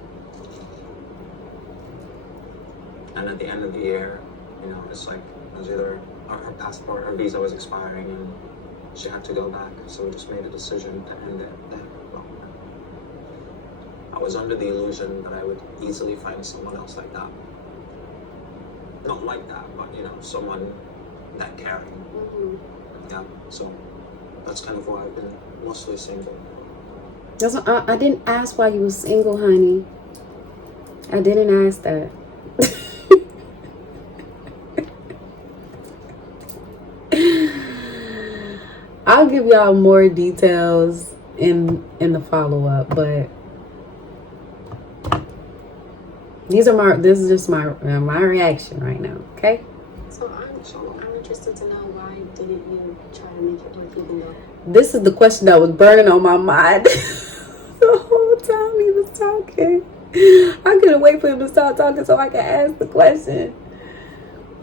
And at the end of the year, you know, it's like, it was either her passport, her visa was expiring, and she had to go back. So we just made a decision to end it there. Well, I was under the illusion that I would easily find someone else like that. Not like that, but, you know, someone that caring. Yeah, so that's kind of why I've been mostly single. I didn't ask why you were single, honey. I didn't ask that. I'll give y'all more details in the follow-up, but this is just my reaction right now, okay? So I'm interested to know, why didn't you try to make it work even though? This is the question that was burning on my mind the whole time he was talking. I couldn't wait for him to start talking so I could ask the question.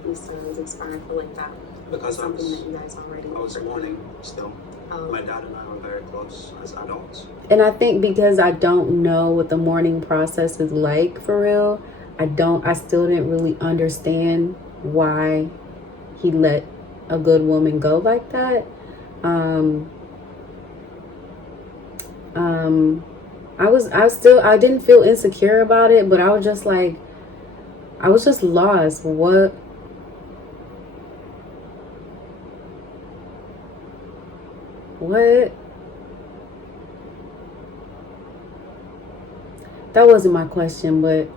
You sounds inspired for like that. Because I was that you guys already mourning still. My dad and I were very close as adults. And I think because I don't know what the mourning process is like for real, I still didn't really understand why he let a good woman go like that. I didn't feel insecure about it, but I was just like, I was just lost. What? That wasn't my question, but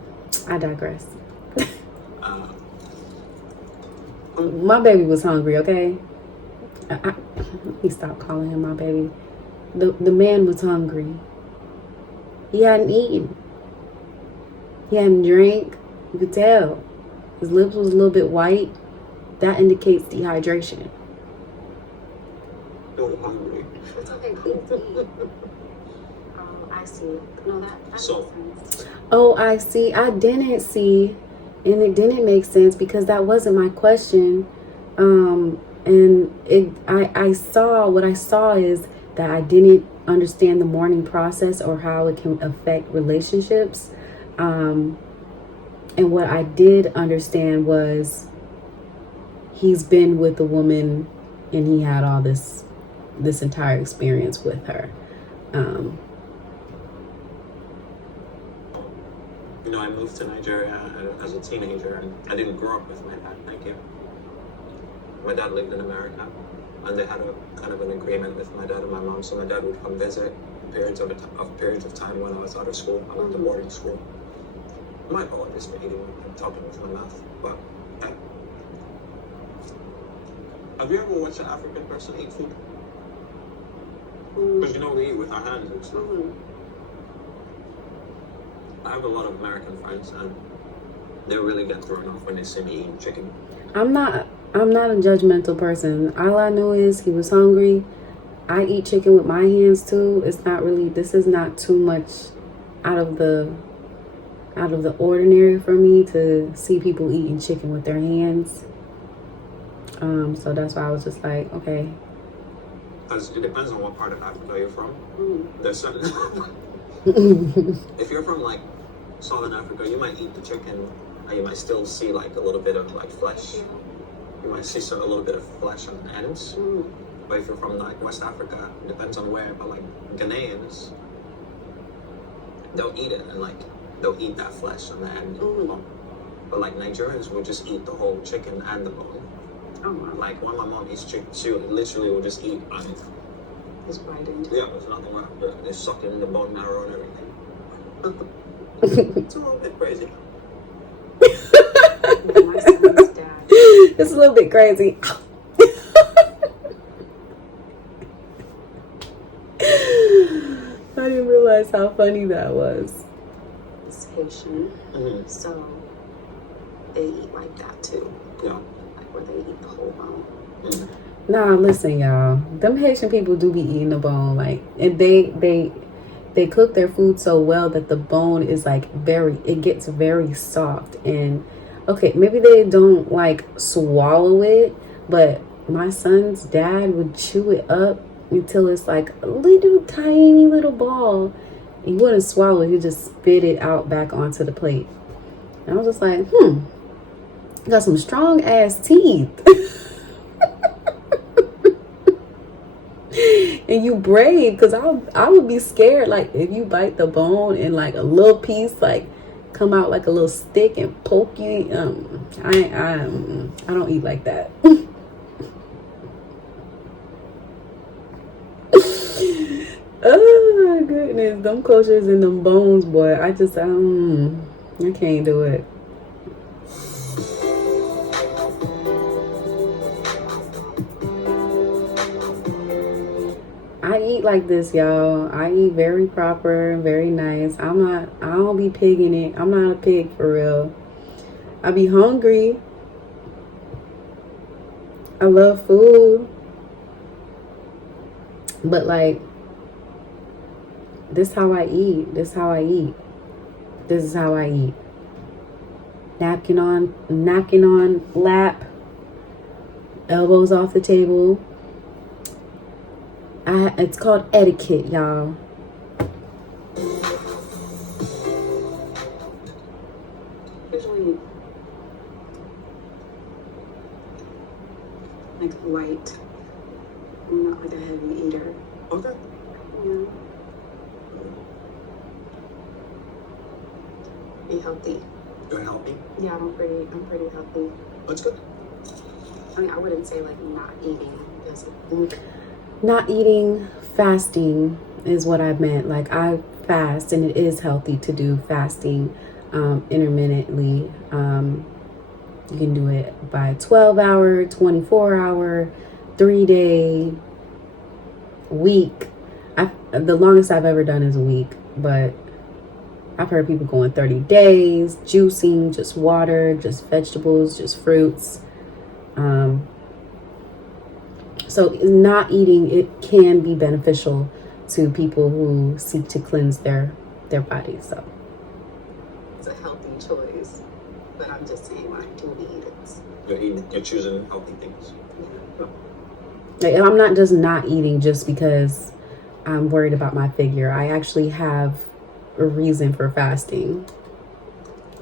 I digress. My baby was hungry, okay? Let me stop calling him my baby. The man was hungry. He hadn't eaten. He hadn't drank. You could tell. His lips was a little bit white. That indicates dehydration. Hungry. It's okay, please eat. I see. No, that So. makes sense. Oh, I see. I didn't see And it didn't make sense because that wasn't my question. And I saw, what I saw is that I didn't understand the mourning process or how it can affect relationships. And what I did understand was he's been with a woman and he had all this entire experience with her. You know, I moved to Nigeria as a teenager, and I didn't grow up with my dad. Thank you. My dad lived in America, and they had a kind of an agreement with my dad and my mom, so my dad would come visit periods of time when I was out of school. I went to boarding school. My apologies for eating and talking with my mouth, but have you ever watched an African person eat food? Because you know we eat with our hands and stuff. I have a lot of American friends, and they really get thrown off when they see me eating chicken. I'm not a judgmental person. All I know is he was hungry. I eat chicken with my hands too. It's not really, this is not too much out of the ordinary for me to see people eating chicken with their hands. So that's why I was just like, okay. Because it depends on what part of Africa you're from. There's certain if you're from like Southern Africa, you might eat the chicken and you might still see like a little bit of like flesh. You might see a little bit of flesh on the ends. But if you're from like West Africa, it depends on where, but like Ghanaians, they'll eat it and like they'll eat that flesh on the end. But like Nigerians will just eat the whole chicken and the bone. Like when my mom eats chicken, she literally will just eat on it. Just bite into it. Yeah, there's nothing wrong with it. They suck in the bone marrow and everything. It's a little bit crazy. My son's dad. It's a little bit crazy. I didn't realize how funny that was. It's Haitian, so they eat like that too. Yeah. Like where they eat the whole bone. Nah, listen, y'all. Them Haitian people do be eating the bone, like, and they cook their food so well that the bone is like it gets very soft. And okay, maybe they don't like swallow it, but my son's dad would chew it up until it's like a little tiny little ball. He wouldn't swallow it, he'd just spit it out back onto the plate. And I was just like, got some strong ass teeth. And you brave, because I would be scared, like if you bite the bone and like a little piece like come out like a little stick and poke you. I don't eat like that. Oh my goodness, them cultures and them bones, boy. I can't do it. I eat like this, y'all. I eat very proper, very nice. I don't be pigging it. I'm not a pig for real. I be hungry. I love food. But like, this how I eat. This how I eat. This is how I eat. Napkin on lap. Elbows off the table. It's called etiquette, y'all. Usually, like light. I'm not like a heavy eater. Okay. Yeah. Be healthy. You're healthy? Yeah, I'm pretty healthy. That's good. I mean, I wouldn't say like not eating is. Not eating, fasting is what I meant. Like, I fast, and it is healthy to do fasting intermittently. You can do it by 12-hour, 24-hour, 3-day, week. The longest I've ever done is a week, but I've heard people going 30 days, juicing, just water, just vegetables, just fruits. So not eating, it can be beneficial to people who seek to cleanse their bodies. So It's a healthy choice. but I'm just saying what I do eat. It's, You're choosing healthy things. Like, I'm not just not eating just because I'm worried about my figure. I actually have a reason for fasting.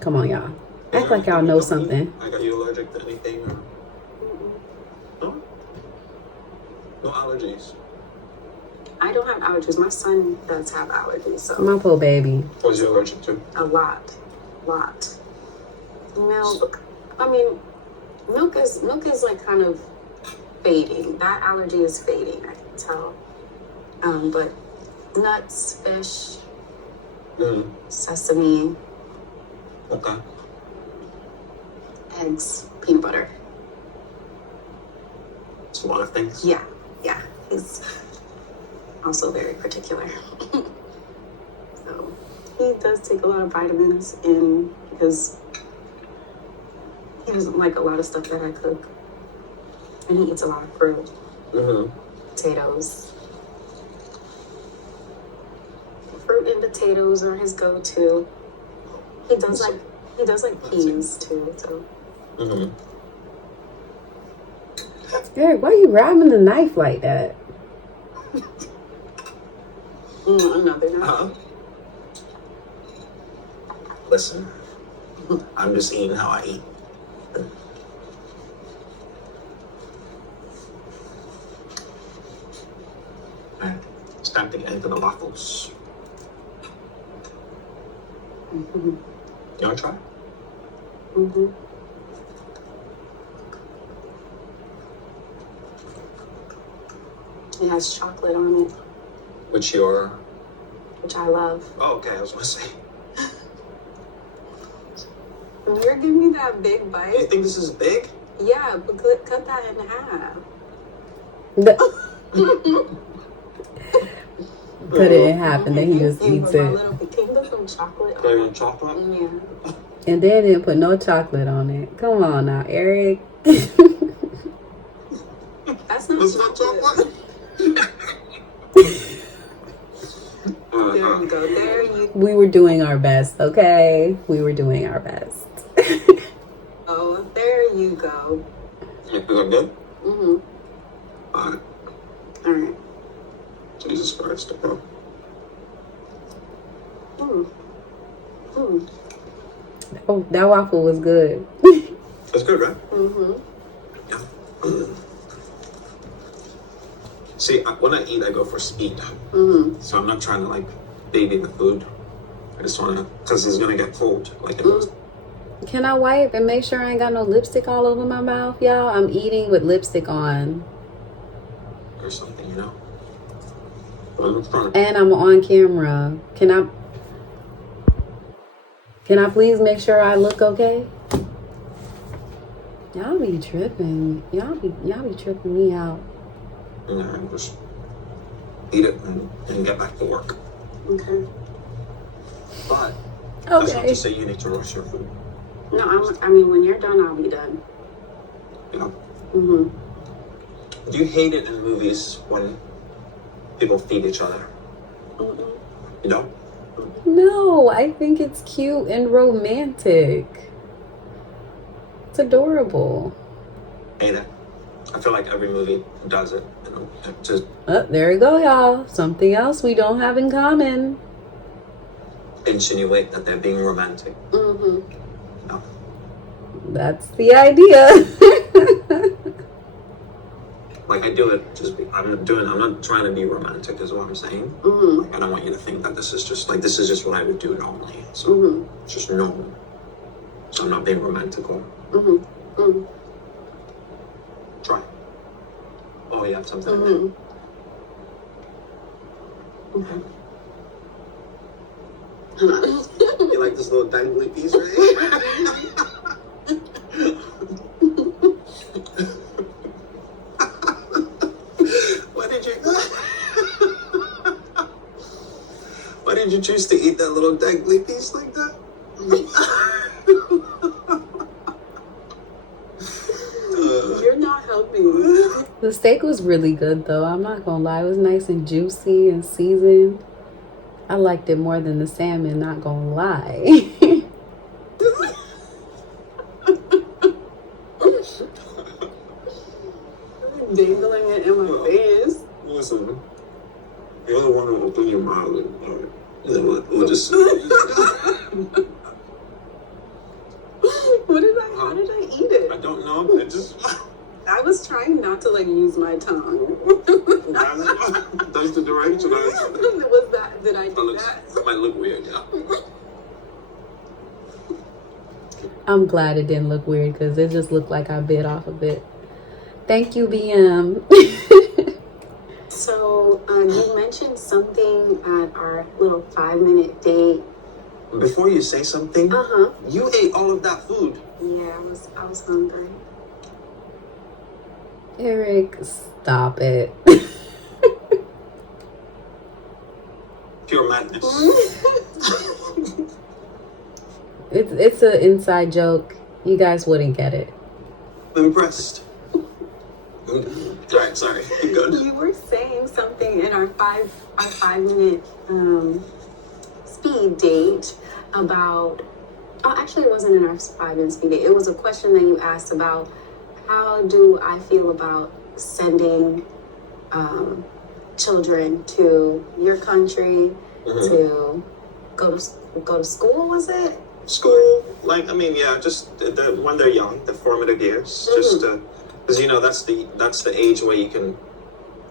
Come on, y'all. Act like y'all know something. Like, are you allergic to anything or no? No allergies. I don't have allergies. My son does have allergies, so My poor baby. What's you allergic to? a lot. Milk. I mean, milk is like kind of fading. That allergy is fading. I can tell. But nuts, fish, sesame, Okay. eggs, peanut butter. It's a lot of things. Yeah. He's also very particular. So he does take a lot of vitamins in because he doesn't like a lot of stuff that I cook. And he eats a lot of fruit, potatoes. Fruit and potatoes are his go-to. He does like peas too. So Eric, why are you grabbing the knife like that? another. Listen, I'm just eating how I eat. Alright, it's time to get into the waffles. You wanna try? It has chocolate on it, Which which I love. oh, okay, I was gonna say. You're giving me that big You bite. think this is big? Yeah, but cut that in half. Cut it in half and then he just And eats for my it. little, can you put some chocolate There on you it? chocolate? Yeah. And then didn't put no chocolate on it. Come on now, Eric. That's not It's not chocolate. chocolate? There you go. There you We were doing our best, okay? We were doing our best. go. There you go. Is that good? Alright. All right. Jesus Christ, bro. Oh, that waffle was good. That's good, right? Yeah. See, when I eat, I go for speed. So I'm not trying to like baby the food. I just want to, because it's gonna get cold. Like it was. Can I wipe and make sure I ain't got no lipstick all over my mouth, y'all? I'm eating with lipstick on. Or something, you know. But I'm not trying to. And I'm on camera. Can I please make sure I look okay? Y'all be tripping. Y'all be tripping me out. And just eat it and get back to work. Okay. But that's not Okay. to say you need to rush your food. No, I mean, when you're done, I'll be done. You know. Do you hate it in movies when people feed each other? You know. No, I think it's cute and romantic. It's adorable. Hate it. I feel like every movie does it. You know, it just Oh, there you go, y'all. Something else we don't have in common. insinuate that they're being romantic. No. That's the idea. Like I do it just I'm not trying to be romantic is what I'm saying. Like I don't want you to think that this is just what I would do normally. So it's just normal. So I'm not being romantical. Try. Oh, you have something in there. Okay. You like this little dangly piece right here? Why did you choose to eat that little dangly piece like that? You're not helping. The steak was really good, though. I'm not gonna lie. It was nice and juicy and seasoned. I liked it more than the salmon, not gonna lie. on your mouth. Or, you know what? We'll just. How did I eat it? I don't know. It just. I was trying not to like use my tongue. That's the direction I Was that? Did I do that? That might look weird, yeah. I'm glad it didn't look weird because it just looked like I bit off of it. Thank you, BM. So you mentioned something at our little 5-minute date. Before you say something, you ate all of that food. Yeah, I was hungry. Eric, stop it. Pure madness. It's an inside joke. You guys wouldn't get it. I'm impressed. Right, sorry. Good. You were saying something in our 5-minute speed date about. Oh, actually, it wasn't in our 5-minute speed date. It was a question that you asked about how do I feel about sending children to your country to go to school. Was it? School, like, I mean, yeah, just when they're young, the formative years, just because you know that's the age where you can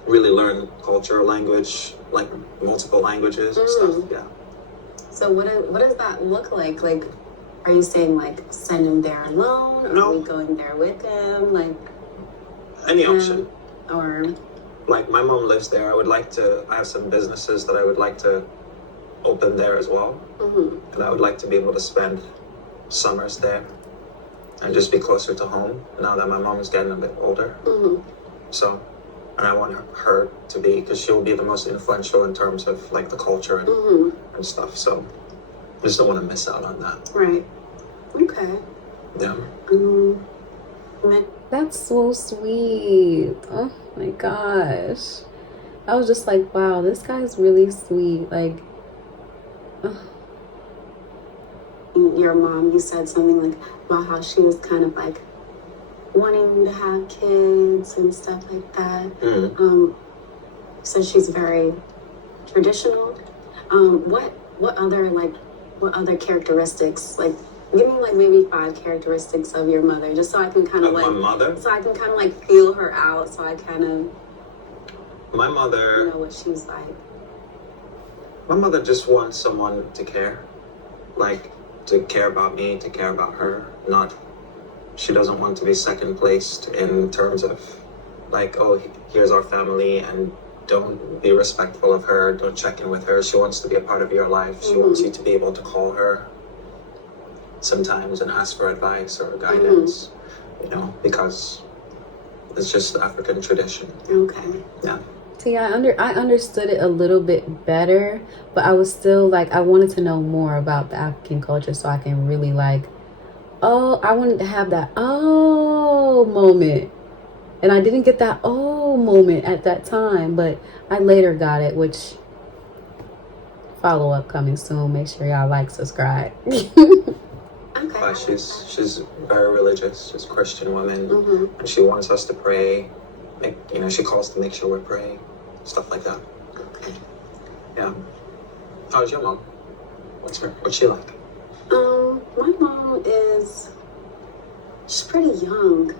really learn culture, language, like multiple languages and stuff. Yeah. So what does that look like? Like, are you saying like send him there alone? Or No. are we going there with him? Like Any option. Or Like my mom lives there. I have some businesses that I would like to open there as well. And I would like to be able to spend summers there and just be closer to home now that my mom is getting a bit older. So, and I want her to be, because she'll be the most influential in terms of like the culture and stuff. So I just don't want to miss out on that. right. Okay. Yeah. That's so sweet. Oh my gosh. I was just like, wow, this guy's really sweet. Like, Your mom, you said something like about how she was kind of like wanting to have kids and stuff like that. So she's very traditional. What other characteristics, like give me like maybe 5 characteristics of your mother, just so I can kind of like my mother? so I can kind of like feel her out, so I kind of My mother know what she's like. My mother just wants someone to care. Like to care about me, to care about her. She doesn't want to be second placed in terms of like, oh, here's our family and don't be respectful of her, don't check in with her. She wants to be a part of your life. She wants you to be able to call her sometimes and ask for advice or guidance, you know, because it's just African tradition. Okay. Yeah. see, I understood it a little bit better, but I was still like, I wanted to know more about the African culture so I can really like, oh, I wanted to have that oh moment. And I didn't get that oh moment at that time, but I later got it, which follow up coming soon. Make sure y'all like, subscribe. Okay. She's very religious. She's a Christian woman, and she wants us to pray. She calls to make sure we're praying, stuff like that. Okay. Yeah. How's your mom? What's she like? My mom she's pretty young.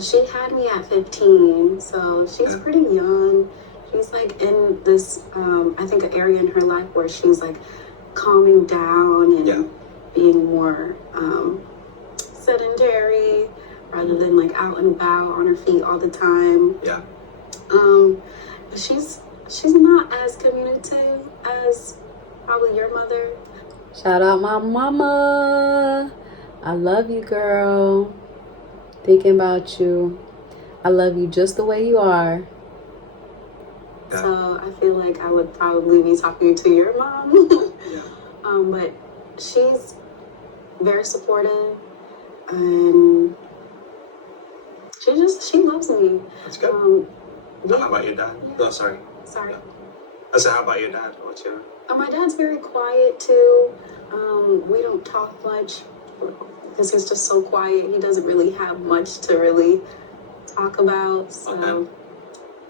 She had me at 15, so she's pretty young. She's like in this, I think, an area in her life where she's like calming down and being more sedentary rather than like out and about on her feet all the time. Yeah. She's not as communicative as probably your mother. Shout out my mama. I love you, girl. Thinking about you. I love you just the way you are. Yeah. So I feel like I would probably be talking to your mom. Yeah. But she's very supportive and she loves me. That's good. How about your dad? Yeah. Oh, sorry. Sorry. Yeah. I said, how about your dad? What's your... My dad's very quiet too. We don't talk much because he's just so quiet. He doesn't really have much to really talk about. So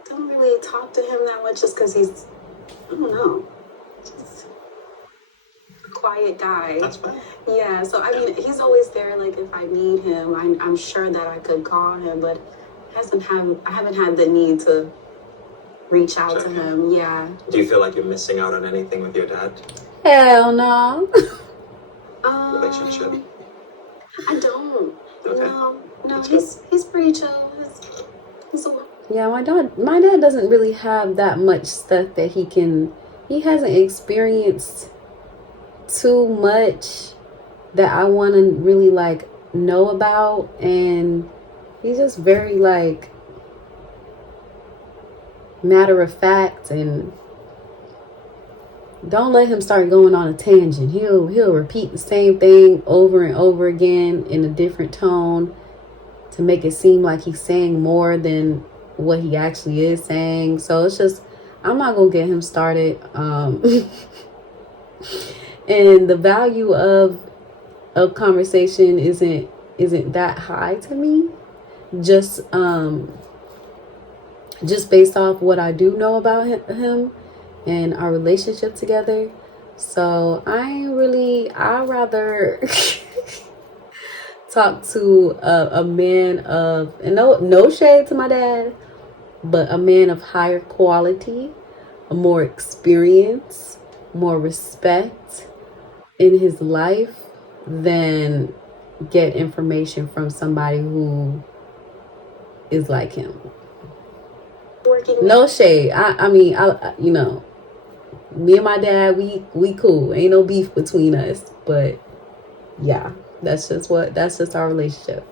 don't really talk to him that much just because he's, I don't know. quiet guy. That's fine. Yeah, so I mean, he's always there. Like if I need him, I'm sure that I could call him, but I haven't had the need to reach out to him. Yeah. Do you feel like you're missing out on anything with your dad? Hell no. Relationship? I don't. Okay. No, That's he's pretty chill. He's a Yeah, my dad doesn't really have that much stuff that he hasn't experienced too much that I want to really like know about, and he's just very like matter of fact, and don't let him start going on a tangent. He'll repeat the same thing over and over again in a different tone to make it seem like he's saying more than what he actually is saying. So it's just, I'm not gonna get him started. And the value of conversation isn't that high to me, just based off what I do know about him and our relationship together. So I'd rather talk to a man of, and no shade to my dad, but a man of higher quality, more experience, more respect in his life, than get information from somebody who is like him. No shade. I mean, you know, me and my dad, we cool. Ain't no beef between us. But yeah, that's just our relationship.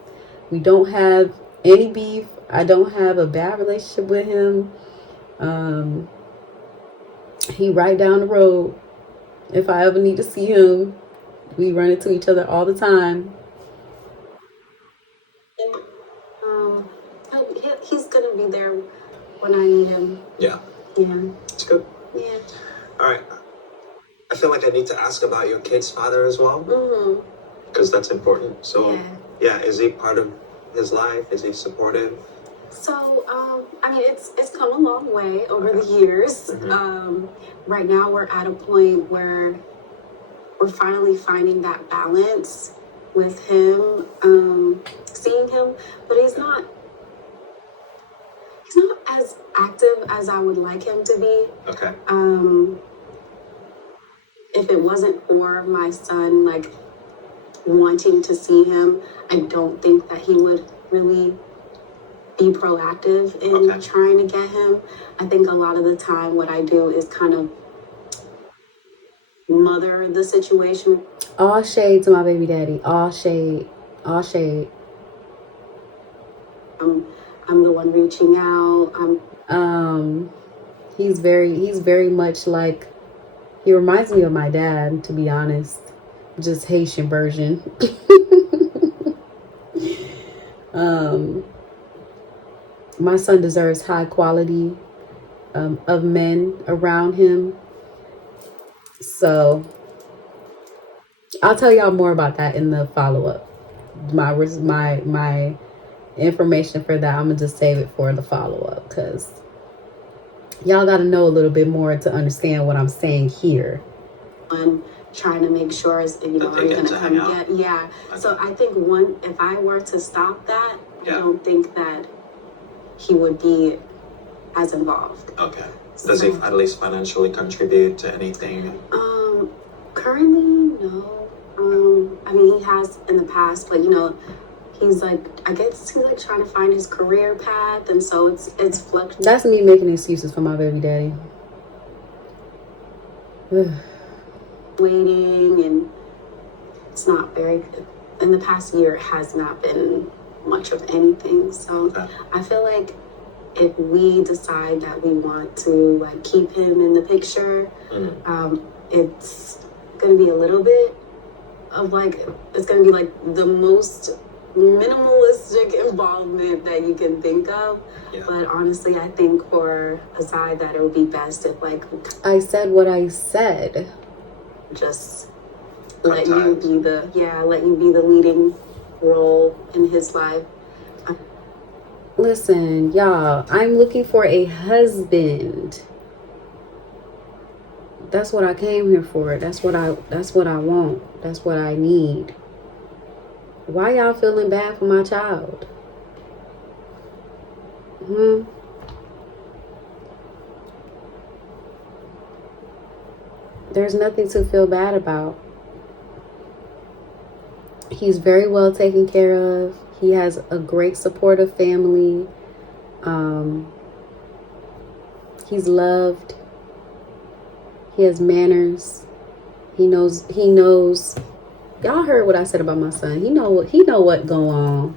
We don't have any beef. I don't have a bad relationship with him. He right down the road. If I ever need to see him, we run into each other all the time. He's gonna be there when I need him. Yeah. Yeah. It's good. Yeah. All right. I feel like I need to ask about your kid's father as well. Because that's important. So, yeah, is he part of his life? Is he supportive? So, I mean, it's come a long way over the years. Right now, we're at a point where we're finally finding that balance with him, seeing him, but he's not as active as I would like him to be. Okay. If it wasn't for my son, like, wanting to see him, I don't think that he would really be proactive in trying to get him. I think a lot of the time what I do is kind of mother the situation. All shade to my baby daddy. All shade. All shade. I'm the one reaching out. He's very much like, he reminds me of my dad, to be honest. Just Haitian version. My son deserves high quality of men around him. So I'll tell y'all more about that in the follow-up. My information for that, I'm gonna just save it for the follow-up, because y'all got to know a little bit more to understand what I'm saying here. I'm trying to make sure is, you know, are you gonna come get? Yeah. So I think if I were to stop that, I don't think that he would be as involved. Okay. Does he at least financially contribute to anything? Currently, no. I mean, he has in the past, but you know, he's like, I guess he's like trying to find his career path, and so it's fluctuating. That's me making excuses for my baby daddy. Waiting, and it's not very good. In the past year, it has not been much of anything. So I feel like if we decide that we want to like keep him in the picture, it's gonna be a little bit of like, it's gonna be like the most minimalistic involvement that you can think of. But honestly, I think for Azai that it would be best if like I said what I said. Just let you be the leading role in his life. Listen, y'all, I'm looking for a husband. That's what I came here for. That's what I want. That's what I need. Why y'all feeling bad for my child? There's nothing to feel bad about. He's very well taken care of. He has a great supportive family. He's loved. He has manners. He knows. Y'all heard what I said about my son. He know what going on.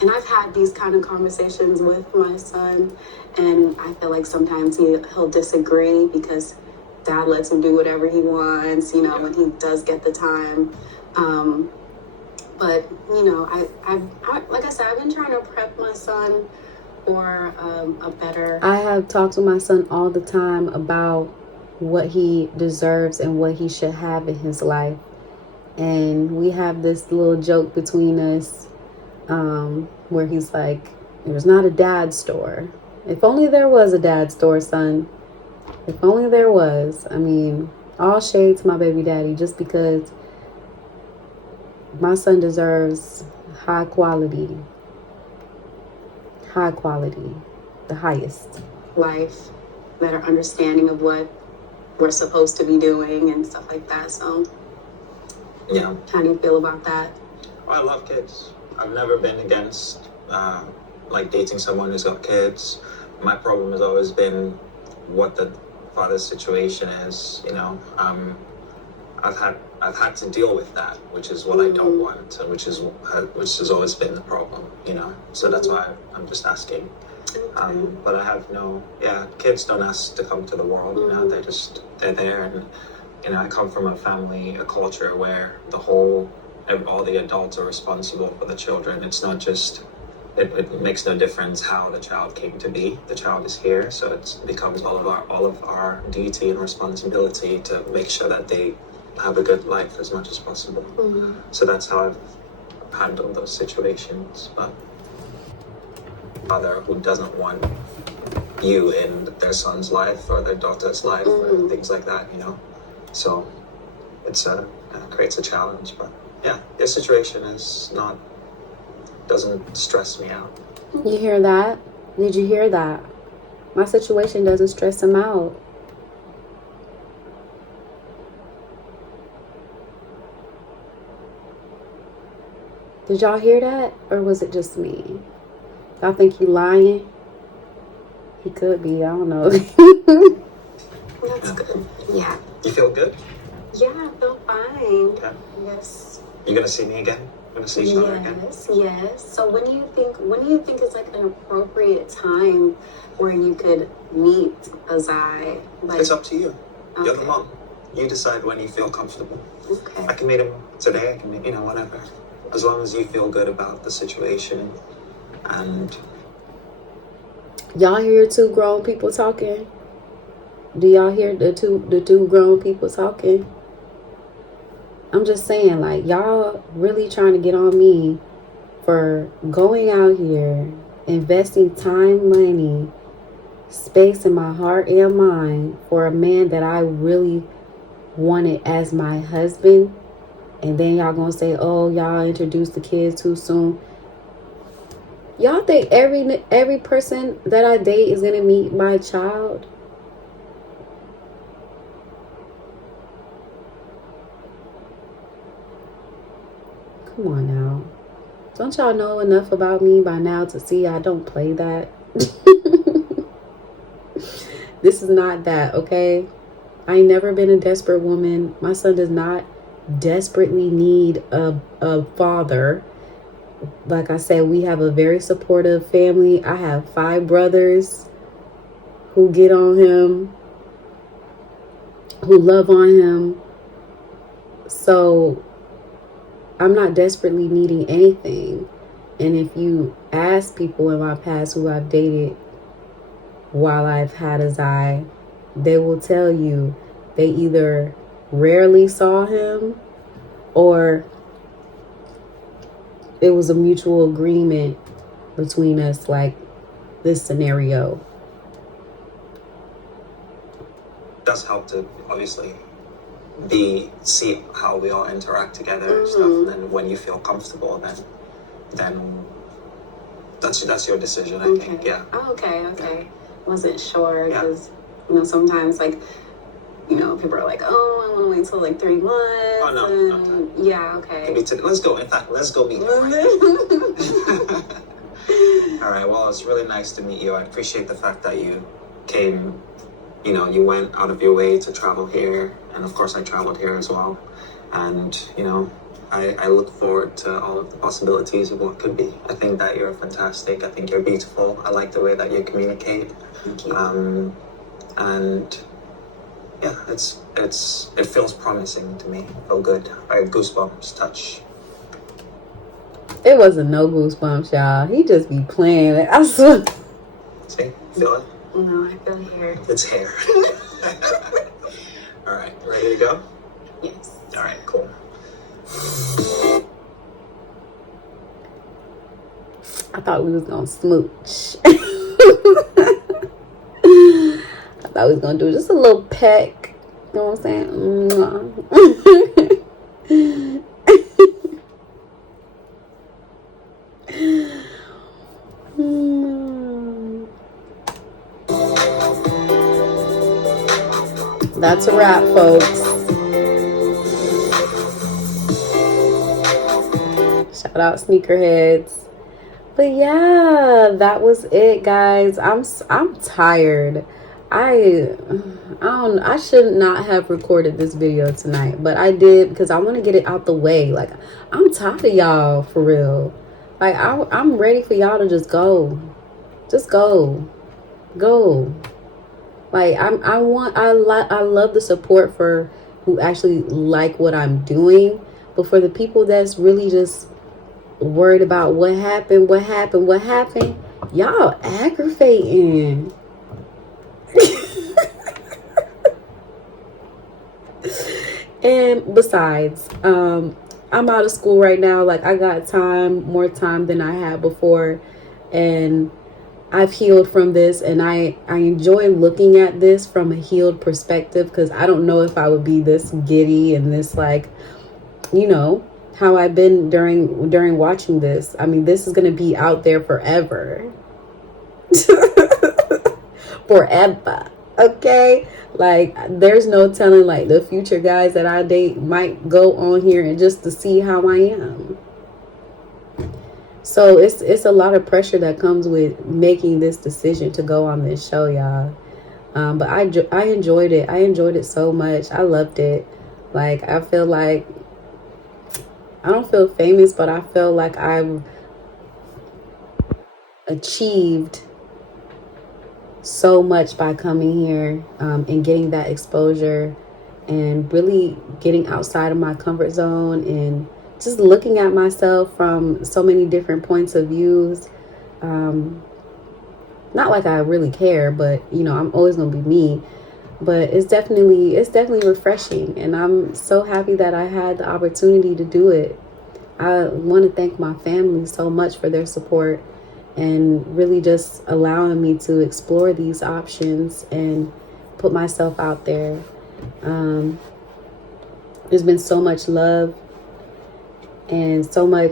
And I've had these kind of conversations with my son, and I feel like sometimes he'll disagree because dad lets him do whatever he wants, when he does get the time. But I like I said, I've been trying to prep my son for a better. I have talked to my son all the time about what he deserves and what he should have in his life, and we have this little joke between us, where he's like, "There's not a dad store. If only there was a dad store, son. If only there was." I mean, all shade to my baby daddy, just because my son deserves high quality, the highest life, better understanding of what we're supposed to be doing and stuff like that. So, Yeah. how do you feel about that? I love kids. I've never been against like dating someone who's got kids. My problem has always been what the father's situation is. I've had to deal with that, which is what I don't want, and which has always been the problem. So that's why I'm just asking. But I have kids don't ask to come to the world. They're there, and I come from a culture where all the adults are responsible for the children. It's not just, it makes no difference how the child came to be. The child is here, so it becomes all of our duty and responsibility to make sure that they have a good life as much as possible. So that's how I've handled those situations. But father who doesn't want you in their son's life or their daughter's life or things like that, so it's creates a challenge. But yeah, your situation doesn't stress me out. You hear that? Did you hear that? My situation doesn't stress him out. Did y'all hear that? Or was it just me? Y'all think he lying? He could be. I don't know. That's good. Yeah. You feel good? Yeah, I feel fine. Okay. Yes. You gonna see me again? Gonna see each other again? Yes. So when do you think is like an appropriate time where you could meet Azai? It's up to you. Okay. You're the mom. You decide when you feel comfortable. Okay. I can meet him today. I can meet, whatever. As long as you feel good about the situation. And y'all hear two grown people talking? Do y'all hear the two grown people talking? I'm just saying, like, y'all really trying to get on me for going out here, investing time, money, space in my heart and mind for a man that I really wanted as my husband. And then y'all gonna say, oh, y'all introduced the kids too soon. Y'all think every person that I date is gonna meet my child? Come on now. Don't y'all know enough about me by now to see I don't play that? This is not that, okay? I ain't never been a desperate woman. My son does not desperately need a father. Like I said, we have a very supportive family. I have 5 brothers who get on him, who love on him. So I'm not desperately needing anything. And if you ask people in my past who I've dated while I've had Azai, they will tell you they either rarely saw him or it was a mutual agreement between us, like this scenario. does help to obviously see how we all interact together and stuff. And then when you feel comfortable, then that's your decision. I think. Yeah. Oh, okay. Wasn't sure Yeah. because sometimes like people are like, oh, I want to wait till like 3 months. Oh no. Yeah. Okay. Could be today. Let's go. In fact, let's go meet him right now. All right. Well, it's really nice to meet you. I appreciate the fact that you came. You went out of your way to travel here, and of course I traveled here as well. And I look forward to all of the possibilities of what could be. I think that you're fantastic. I think you're beautiful. I like the way that you communicate. Thank you. And yeah, it feels promising to me. Feel good. I have goosebumps. Touch. It wasn't no goosebumps, y'all. He just be playing it. I swear. See? Feel it? No, I feel hair. It's hair. All right, ready to go? Yes. All right, cool. I thought we was gonna smooch. I thought we was gonna do just a little peck. You know what I'm saying? That's a wrap, folks. Shout out sneakerheads. But yeah, that was it, guys. I'm tired. I should not have recorded this video tonight, but I did because I want to get it out the way. Like, I'm tired of y'all, for real. Like, I'm ready for y'all to just go. Just go. Like, I love the support for who actually like what I'm doing, but for the people that's really just worried about what happened, y'all aggravating. And besides, I'm out of school right now. Like, I got more time than I had before, and I've healed from this, and I enjoy looking at this from a healed perspective, because I don't know if I would be this giddy and this, like, how I've been during watching this. I mean, this is going to be out there forever. Forever. Okay? Like, there's no telling, like, the future guys that I date might go on here and just to see how I am. So it's a lot of pressure that comes with making this decision to go on this show, y'all. But I enjoyed it. I enjoyed it so much. I loved it. Like, I feel like, I don't feel famous, but I feel like I've achieved so much by coming here and getting that exposure and really getting outside of my comfort zone and just looking at myself from so many different points of views. Not like I really care, but I'm always gonna be me. But it's definitely refreshing, and I'm so happy that I had the opportunity to do it. I want to thank my family so much for their support and really just allowing me to explore these options and put myself out there. There's been so much love and so many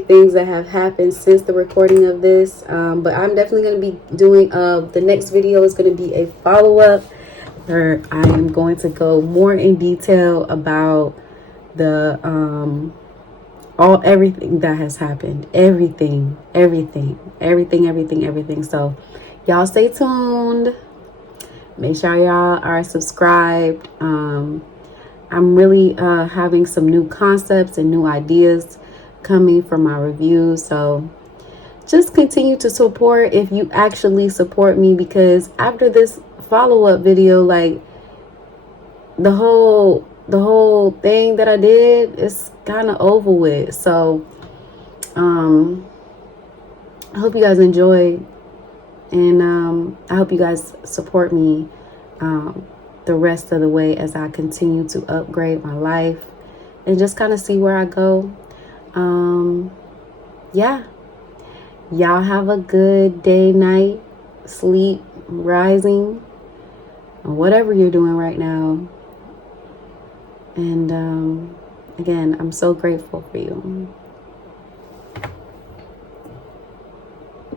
things that have happened since the recording of this. But I'm definitely going to be doing, the next video is going to be a follow-up where I am going to go more in detail about the, everything that has happened. Everything. So y'all stay tuned. Make sure y'all are subscribed. I'm really having some new concepts and new ideas coming from my reviews, so just continue to support if you actually support me, because after this follow-up video, like, the whole thing that I did is kind of over with. So I hope you guys enjoy, and I hope you guys support me the rest of the way as I continue to upgrade my life and just kind of see where I go. Yeah, y'all have a good day, night, sleep, rising, or whatever you're doing right now. And again, I'm so grateful for you.